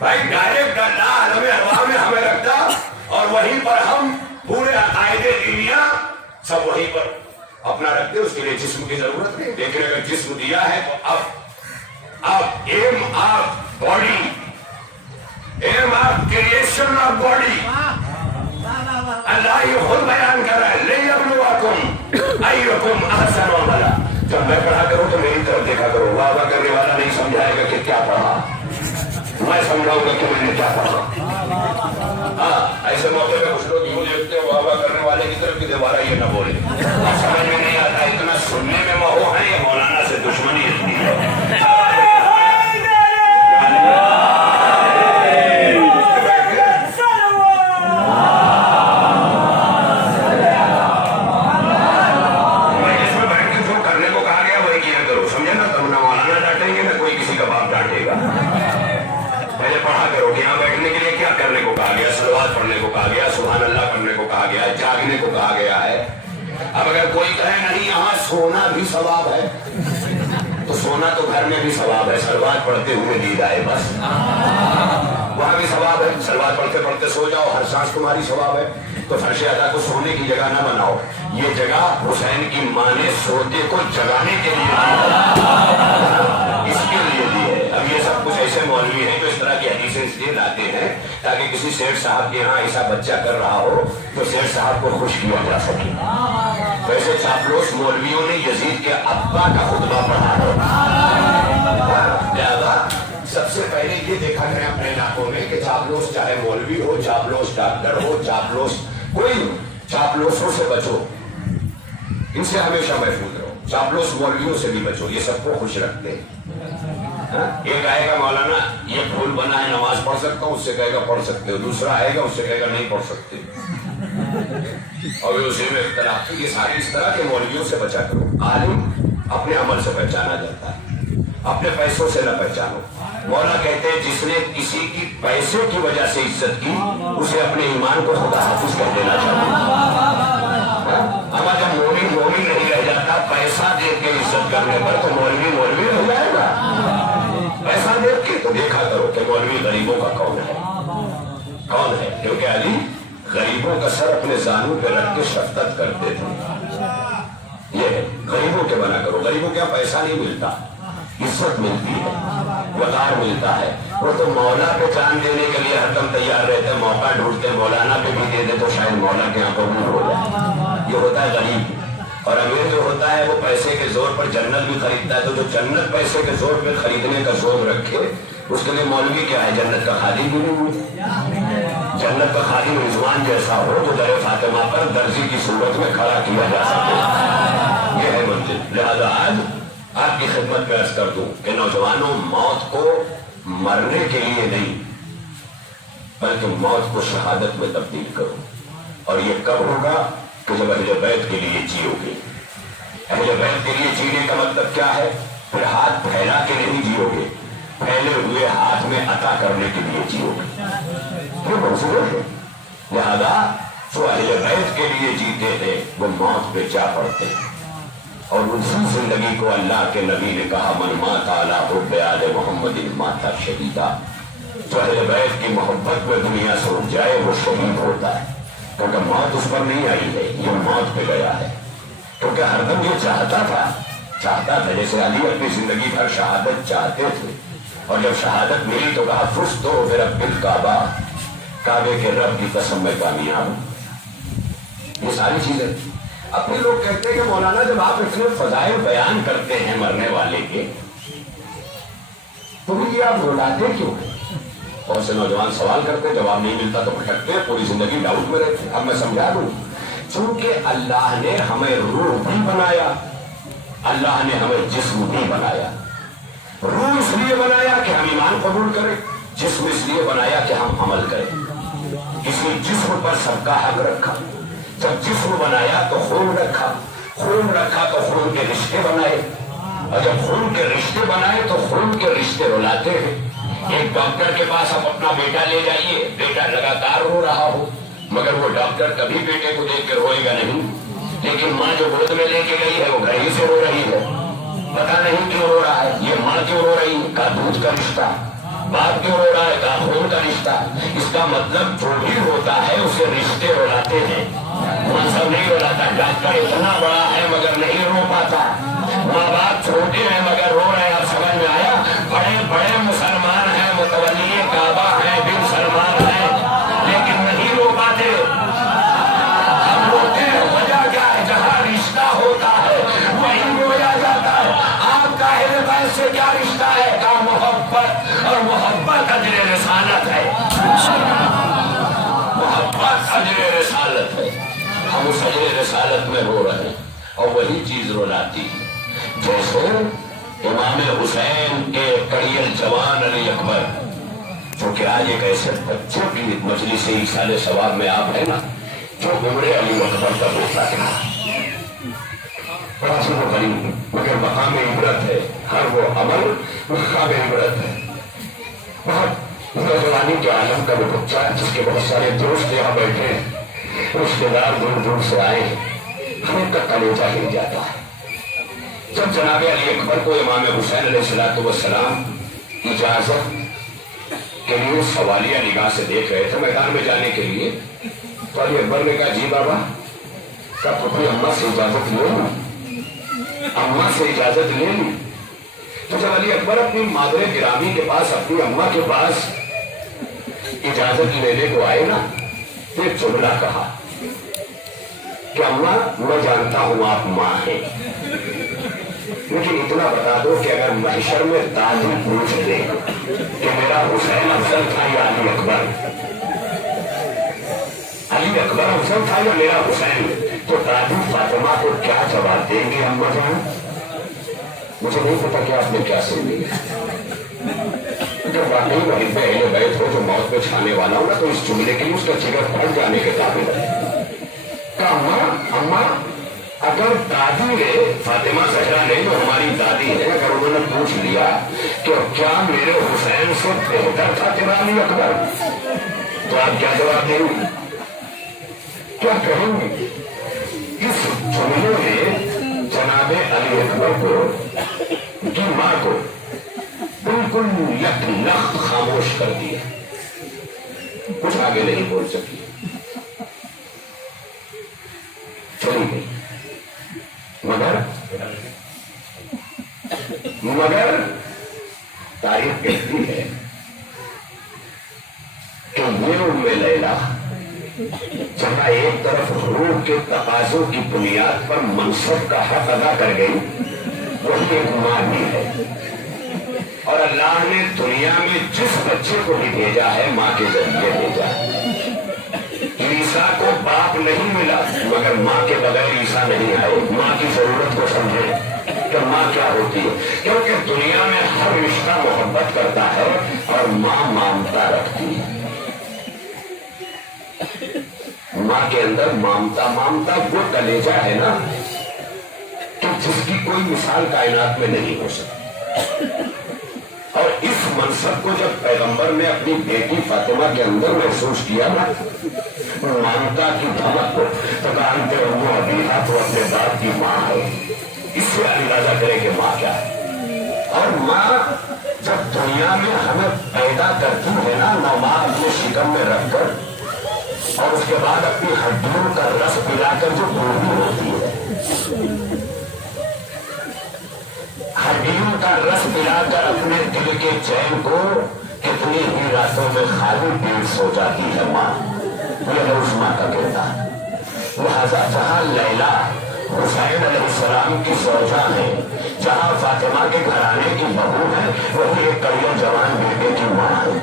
भाई डायरेक्ट अल्लाह हमें हवा में हमें रखता और वहीं पर हम पूरे अकायदे दीनिया सब वहीं पर अपना रखते, उसके लिए जिस्म की जरूरत नहीं। लेकिन अगर जिस्म दिया है तो अब aim of body, aim of creation of body अल्लाह ये खुद बयान कर रहा है। ले यब्लुवकुम अय्युकुम अहसनु अमला। जब मैं पढ़ा करूं तो मेरी तरफ देखा करो, वाह वाह करने वाला नहीं समझाएगा कि क्या पढ़ा, मैं समझाऊंगा कि मैंने क्या पढ़ा। हाँ, ऐसे मौके पे कुछ लोग यूं देखते हैं वाह वाह करने वाले की तरफ की दोबारा ये न बोले, समझ में नहीं आता, इतना सुनने पड़ेगा। पहले पढ़ा करो कि यहाँ बैठने के लिए क्या करने को कहा गया, सलवात पढ़ने को कहा गया, सुभान अल्लाह करने को कहा गया, जागने को कहा गया है। अब अगर कोई कहे नहीं यहाँ सोना भी सवाब है, तो सोना तो घर में भी सवाब है, सलवात पढ़ते हुए नींद आए बस, वहां भी सवाब है। सलवात पढ़ते पढ़ते सो जाओ, हर सांस तुम्हारी सवाब है। तो फर्श अदा को सोने की जगह न बनाओ, ये जगह हुसैन की माँ ने सोते को जगाने के लिए इसके लिए दी है। अब ये सब कुछ ऐसे मौलवी हैं जो इस तरह की हदीसें इसलिए लाते हैं ताकि किसी सेठ साहब के यहाँ ऐसा बच्चा कर रहा हो तो सेठ साहब को खुश किया जा सके। वैसे चापलूस मौलवियों ने यजीद के अब्बा का खुतबा पढ़ा है। लिहाजा सबसे पहले ये देखा गया अपने इलाकों में कि चापलूस चाहे मौलवी हो, चापलूस डॉक्टर हो, चापलूस कोई हो, चापलूसों से बचो, इनसे हमेशा महफूज रहो। चापलूस मौलवियों से भी बचो, ये सबको खुश रखते हैं। एक आएगा मौलाना ये फूल बना है नमाज पढ़ सकता हूँ, उससे कहेगा पढ़ सकते हो, दूसरा आएगा उससे कहेगा नहीं पढ़ सकते, और उसी में इख्तिलाफ। ये सारी इस तरह के मौलवियों से बचा करो। आलिम अपने अमल से पहचाना जाता है, अपने पैसों से न पहचानो। मौला कहते हैं जिसने किसी की पैसे की वजह से इज्जत की उसे अपने ईमान को खुदा हाफिज कर देना चाहिए। हमारा जब मोमिन नहीं रह जाता पैसा दे के इज्जत करने पर, तो मौलवी रह जाएगा। पैसा दे के तो देखा करो कि मौलवी गरीबों का कौन है, क्योंकि अली गरीबों का सर अपने जानू पे रख के शफकत करते थे। ये गरीबों के बना करो। गरीबों क्या पैसा नहीं मिलता, इज्जत मिलती है, वकार मिलता है। वो तो मौला पे जान देने के लिए हरदम तैयार रहते, मौका ढूंढते, मौलाना पे भी दे दे तो शायद मौला के यहाँ कबूल हो जाए। ये होता है गरीब। और अमीर जो होता है वो पैसे के जोर पर जन्नत भी खरीदता है। तो जो जन्नत पैसे के जोर पे खरीदने का जोर रखे उसके लिए मौलवी क्या है, जन्नत का खादिम भी नहीं हुई। जन्नत का खादिम रिजवान जैसा हो जो दरे फातिमा पर दर्जी की सूरत में खड़ा किया जा सके, ये है मंजिल। लिहाजा आज आपकी खिदमत में अर्ज कर दूं कि नौजवानों, मौत को मरने के लिए नहीं बल्कि मौत को शहादत में तब्दील करो। और ये कब होगा कि जब अहले बैत के लिए जियोगे। अहले बैत के लिए जीने का मतलब क्या है, फिर हाथ फैला के नहीं जियोगे, फैले हुए हाथ में अता करने के लिए जियोगे। क्यों मंजूर है? लिहाजा जो अहले बैत के लिए जीते थे वो मौत पे जा पड़ते हैं। और उसी जिंदगी को अल्लाह के नबी ने कहा मन माता अला हुब्बे आले मोहम्मदिन माता शहीदा। जो अहले बैत की मोहब्बत में दुनिया से उठ जाए वो शहीद होता है, क्योंकि मौत उस पर नहीं आई है, ये मौत पे गया है। क्योंकि हरदम ये चाहता था जैसे अली अपनी जिंदगी भर शहादत चाहते थे, और जब शहादत मिली तो कहा फुस तो फिर अब्बिल काबा, काबे के रब की कसम में कामयाब हूं। ये सारी चीजें अपने लोग कहते हैं कि मौलाना जब आप इतने फजाइल बयान करते हैं मरने वाले के, तो ये आप रुलाते क्यों हैं? बहुत से नौजवान सवाल करते, जवाब नहीं मिलता तो भटकते, पूरी जिंदगी डाउट में रहते। अब मैं समझा दूं, चूंकि अल्लाह ने हमें रूह भी बनाया, अल्लाह ने हमें जिस्म भी बनाया। रूह इसलिए बनाया कि हम ईमान कबूल करें, जिस्म इसलिए बनाया कि हम अमल करें। इसलिए जिस्म पर सबका हक रखा। जब जिस्म बनाया तो खून रखा तो खून के रिश्ते बनाए, और जब खून के रिश्ते बनाए तो खून के रिश्ते रुलाते हैं। एक डॉक्टर के पास आप अपना बेटा ले जाइए, बेटा लगातार रो रहा हो, मगर वो डॉक्टर कभी बेटे को देख कर रोएगा नहीं, लेकिन माँ जो गोद में लेके गई है वो घर ही से रो रही है। पता नहीं क्यों रो रहा है, ये माँ क्यों रो रही है, का दूध का रिश्ता। बाप क्यों रो रहा है, का खून का रिश्ता। इसका मतलब जो भी होता है उसे रिश्ते रुलाते हैं, मजहब नहीं रुलाता। डॉक्टर इतना बड़ा है मगर नहीं रो पाता, माँ बाप छोटे हैं मगर रो रहे हैं। अब समझ में आया, बड़े बड़े मुसलमान हैं, मुतवल्ली काबा है, बिन सलमान है, लेकिन नहीं रो पाते। हम रोते हैं, वजह क्या है, जहाँ रिश्ता होता है वहीं रोया जाता है। आपका अहले बैत से क्या रिश्ता है, का मोहब्बत, और मोहब्बत अजरे रिसालत है, मोहब्बत अजरे रिसालत है। हम उस अजरे रिसालत में रो रहे हैं, और वही चीज रुलाती है। जैसे इमाम हुसैन के कड़ियल जवान अली अकबर, जो कि आज एक ऐसे बच्चे की मजलिस से इसाले सवाब में आप है ना, जो उम्र अली अकबर का बेटा था, बड़ा सा गरीब, मगर मकाम इबरत है, हर वो अमल मकाम इबरत है। जवानी के आलम का वो बच्चा जिसके बहुत सारे दोस्त यहाँ बैठे हैं, रिश्तेदार दूर दूर से आए हैं, हमें का कलेजा हिल जाता है जब जनाब अली अकबर को इमाम हुसैन अलैहिस्सलाम इजाजत के लिए सवालिया निगाह से देख रहे थे मैदान में जाने के लिए, तो अली अकबर ने कहा जी बाबा, सब अपनी अम्मा से इजाजत ले ली, अम्मा से इजाजत ले ली। तो जब अली अकबर अपनी मादरे गिरामी के पास, अपनी अम्मा के पास इजाजत लेने को आए ना, तो एक जुमला कहा कि अम्मा मैं जानता हूं आप मां हैं, लेकिन इतना बता दो कि अगर महशर में दादी पूछ दे कि मेरा हुसैन अफजल था या अली अकबर, अली अकबर अफजल था या मेरा हुसैन, तो दादी फातिमा को क्या जवाब देंगे अम्मा जान? मुझे नहीं पता कि आपने क्या सुन लिया। अगर वाकई वही पहले बैठ हो जो मौत में छाने वाला हो ना, तो इस जुमले के लिए उसका जिगर फट जाने के काबिल है। अम्मा अम्मा, अगर दादी है, फातिमा जहरा नहीं तो हमारी दादी है, अगर उन्होंने पूछ लिया तो क्या मेरे हुसैन से बेहतर था तेरा अली अकबर, तो आप क्या जवाब देंगे, क्या कहेंगे? इस जुमले में जनाबे अली अकबर को की मां को बिल्कुल यकलख खामोश कर दिया, कुछ आगे नहीं बोल सकी, चली गई। मगर तारीफ कहती है कि ये उम्मे लैला जहां एक तरफ रूह के तकाजों की बुनियाद पर मनसब का हक अदा कर गई, वही एक मां भी है। और अल्लाह ने दुनिया में जिस बच्चे को भी भेजा है मां के जरिए भेजा है। ईसा को बाप नहीं मिला, मगर मां के बगैर ईसा नहीं आए। मां की जरूरत को समझे कि मां क्या होती है, क्योंकि दुनिया में हर रिश्ता मोहब्बत करता है और मां ममता रखती है। मां के अंदर ममता वो कलेजा है ना, तो जिसकी कोई मिसाल कायनात में नहीं हो सकती। और इस मनसब को जब पैगंबर ने अपनी बेटी फातिमा के अंदर महसूस किया ना, ममता की धमक को, तो जानते हो वो अबीहा तो अपने बाप की मां है। इससे अंदाजा करें कि मां क्या है। और मां जब दुनिया में हमें पैदा करती है ना, मां अपने शिकम में रखकर और उसके बाद अपनी हड्डियों का रस पिलाकर जो गोभी होती है, हड्डियों का रस पिलाकर अपने दिल के चैन को कितनी ही रातों में खाली पेट सो जाती है मां। यह है उस मां का किरदार। लिहाजा जहां लैला हुसैन अलैहिस्सलाम की सौजा है, जहां फातिमा के घराने की बहू है, वही एक करिया जवान बेटे की मां है।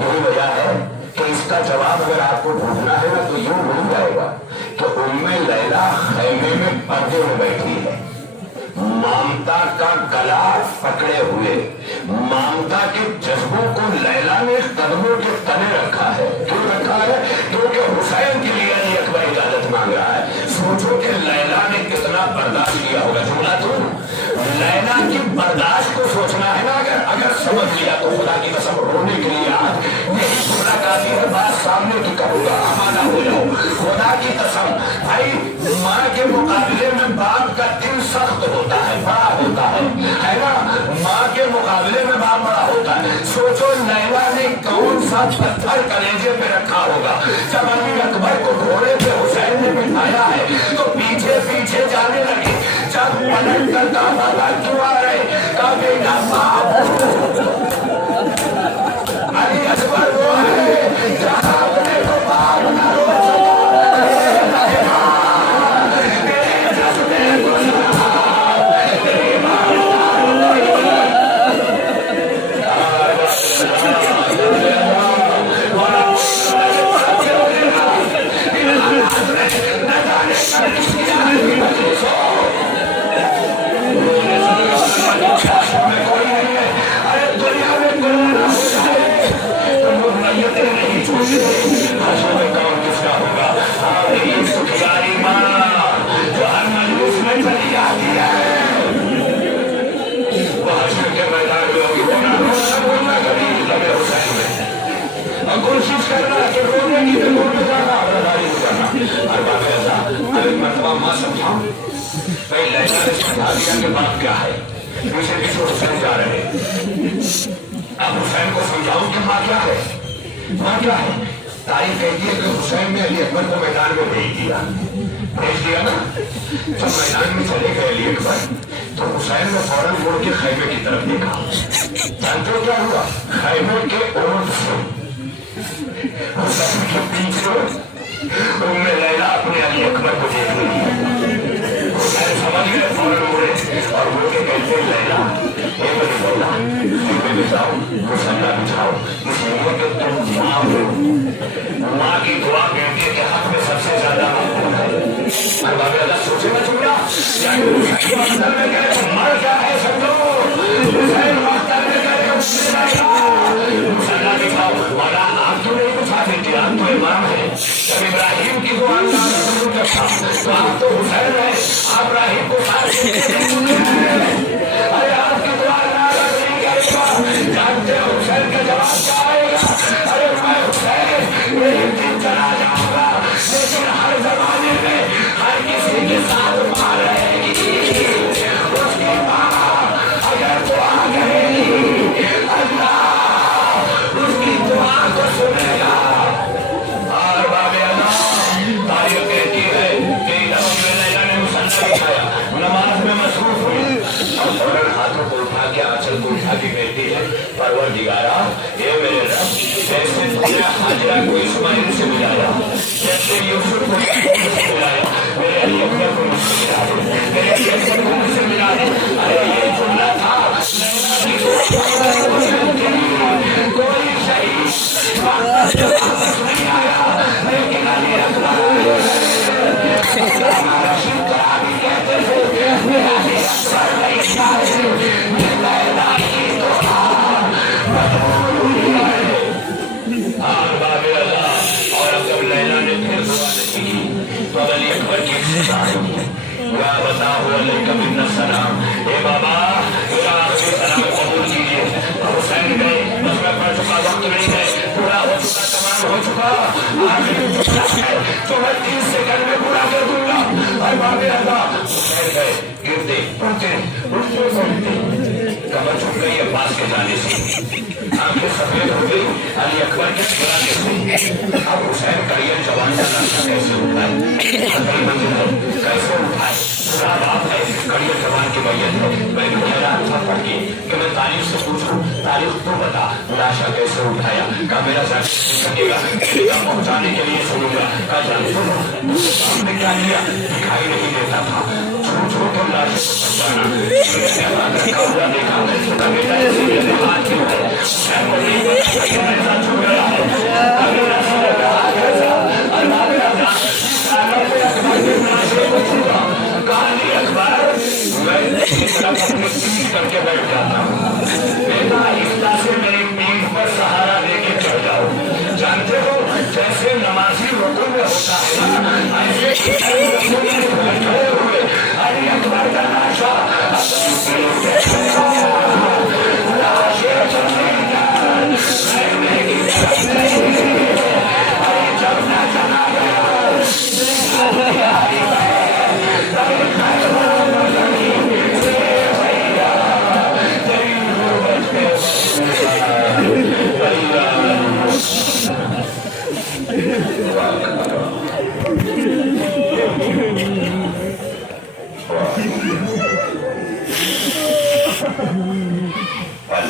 यही वजह है कि इसका जवाब अगर आपको ढूंढना है ना, तो यूं मिल जाएगा कि उम्मे लैला खैमे में पर्दे में बैठी है, ममता का गला पकड़े हुए, ममता के जज्बों को लैला ने कदमों के तले रखा है। क्यों रखा है? क्योंकि हुसैन के लिए अली अकबर इजाजत मांग रहा है। सोचो कि लैला ने कितना बर्दाश्त किया होगा। जुमला तो लैला की बर्दाश्त को सोचना है ना, अगर समझ लिया तो खुदा की कसम रोने के लिए आज यही जुमला काफी है। बात सामने की करूंगा, आमाना हो जाओ। खुदा की कसम भाई, माँ के मुकाबले में बाप का दिल सख्त होता है, बड़ा होता है ना। माँ के मुकाबले में बाप बड़ा होता है। सोचो लैला ने कौन सा पत्थर कलेजे पे रखा होगा। जब अली अकबर को घोड़े पे हुसैन ने बिठाया है तो पीछे पीछे जाने लगे। जब पलट कर कहा क्यों आ रहे, कभी ना अली अकबर वो है जहां अपने को बाप ना कोई नहीं मैदान में समझा दिया कि बात क्या है। पीछे पीछे हुसैन जा रहे हैं। अब हुसैन को समझाऊं कि माँ क्या है, माँ क्या है। तारीफ कहती है कि हुसैन ने अली अकबर को मैदान में भेज दिया ना। जब मैदान में चले गए अली अकबर तो हुसैन ने फौरन मुड़ के खैमे की तरफ देखा। जानते हो क्या हुआ? खैमे के ओर से हुसैन के पीछे उम्मे लैला अपने अली अकबर को देख रही। हुसैन समझ गए, फौरन मुड़े और मुड़ के कहते लैला, हे मेरी लैला, खैमे बिछाओ, मुसल्ला बिछाओ, इसलिए कि तुम माँ हो। माँ की दुआ बेटे के हक में सबसे ज्यादा मकबूल है। बाबे अल्लाह सोचे ना चुरा मर क्या है समझो। मुसल्ला बिछाओ, वाला आप तो नहीं बिछा देते, आप तो इमाम है। जब इब्राहिम की दुआ कबूल करता तो आप तो हुसैन है, आप इब्राहिम को अरे आपकी दुआ नहीं करेगा। जानते हो हुसैन का जवाब क्या आएगा? अरे मैं हुसैन एक दिन चला जाऊंगा, लेकिन हर जमाने में हर किसी के साथ मां रहेगी। उसकी मां अगर दुआ करेगी अल्लाह उसकी दुआ को सुनेगा। और बाबे अल्लाह तारीफ कहती है कि लैला ने मुसल्ला बिछाया, नमाज में मसरूफ हुई और फौरन हाथों को उठा के आंचल को उठा के कहती है परवरदिगारा, ये मेरे रब, जैसे तुमने हाजरा को इस्माइल से मिलाया, जैसे यूसुफ को मिलाया, मेरे अली अकबर को मिला दे, मेरे अली अकबर को मुझसे मिला दे। अरे ये जुमला था कोई सही नहीं आया, लेकिन अली अकबर कहते थे मेरा अली अकबर नहीं आए, लैला की दुआ मकबूल हुई है। और बाबे अल्लाह, और अब जब लैला ने फिर दुआ नहीं की तो अली अकबर की क्या बताओ अलैकुम सलाम, हे बाबा मेरा आपसे सलाम कबूल कीजिए। हुसैन गए, बस मैं पढ़ चुका, वक्त नहीं है, पूरा हो चुका, तमाम हो चुका, तो मैं 30 सेकंड में पूरा कर दूंगा। और बाबे अल्लाह हुसैन गए, गिरते उठते कमर झुक गई अब्बास के जाने से, आंखें सफेद हो गई अली अकबर के गिराने से। अब हुसैन का ये जवान कैसे उठाए, कैसे उठाए, पूरा बाप है, कड़िया जवान की मैयत है। मैं भी हैरान था पढ़ के कि मैं तारीफ से पूछूं, तारीफ तो बता, लाशा कैसे उठाया, का मेरा सकेगा पहुंचाने के लिए सुनूंगा, का जानते हो हमने क्या किया, दिखाई नहीं देता था, छू तो लाश को देखा बेटा हाथ क्यों है, ऐसा छू गया है, कहानी अखबार मैं करके बैठ जाता हूँ, बेटा हिस्सा से मेरी पीठ पर सहारा देके चढ़ जाओ। जानते हो जैसे नमाजी रुकू में होता है ना, ऐसे खड़े हुए अली अकबर का लाशा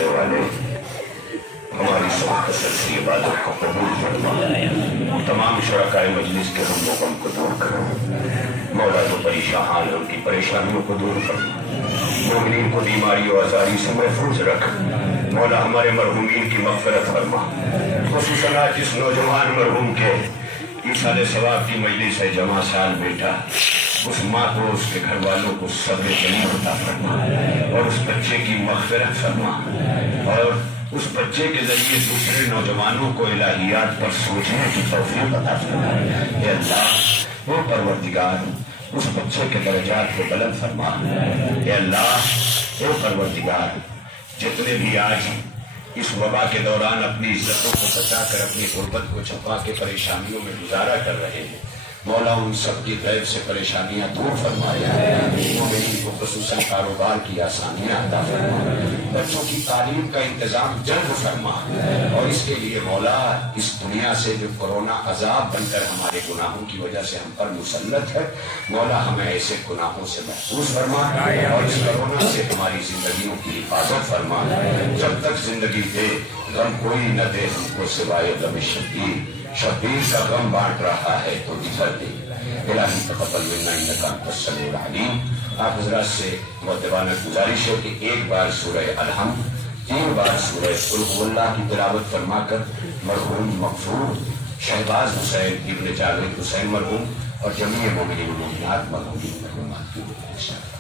वाले हमारी सबसे इबादत को कबूल फरमा, तमाम शुरकाए मजलिस के हम लोगों को दूर करो। मौला जो परेशान है उनकी परेशानियों को दूर करो, मोमिनीन को बीमारी और आजारी से महफूज रख। मौला हमारे मरहूमीन की मग़फ़िरत फरमा, खुसूसन आज जिस नौजवान मरहूम के ईसाले सवाब की मजलिस है जमा साल बेटा, उस माँ को उसके घर वालों को सब्र जमीन अता फरमा और उस बच्चे की मग़फ़िरत फरमा और उस बच्चे के जरिए दूसरे नौजवानों को इलाहियात पर सोचने की तौफीक अता फरमा। हे अल्लाह, वो परवरदिगार उस बच्चे के दर्जात को बुलंद फरमा। हे अल्लाह, वो परवरदिगार जितने भी आज इस वबा के दौरान अपनी इज्जतों को बचाकर अपनी गुर्बत को छुपा के परेशानियों में गुजारा कर रहे हैं, मौला उन सब की गैब से परेशानियां दूर फरमाया, मोमिनीन को खुसूसन कारोबार की आसानियां अता फरमा, बच्चों की तालीम का इंतजाम जल्द फरमा, और इसके लिए मौला इस दुनिया से जो कोरोना अजाब बनकर हमारे गुनाहों की वजह से हम पर मुसल्लत है, मौला हमें ऐसे गुनाहों से महफूज फरमा, और इस कोरोना से हमारी जिंदगियों की हिफाजत फरमा। जब तक जिंदगी दे गम कोई न दे हमको सिवाय गम शबीर, शबीर का गम बांट रहा है तो इधर दे। इलाही तक़ब्बल मिन्ना इन्नका अंतस समीउल अलीम। आप हज़रात से मुअद्दबाना गुजारिश है कि एक बार सूरह अलहम्द, 3 बार सूरह कुल हुवल्लाह की तिलावत फरमाकर मरहूम मग़फ़ूर शहबाज हुसैन इब्न जावेद हुसैन मरहूम और जमीय मोमिनीन व मोमिनात मरहूमीन की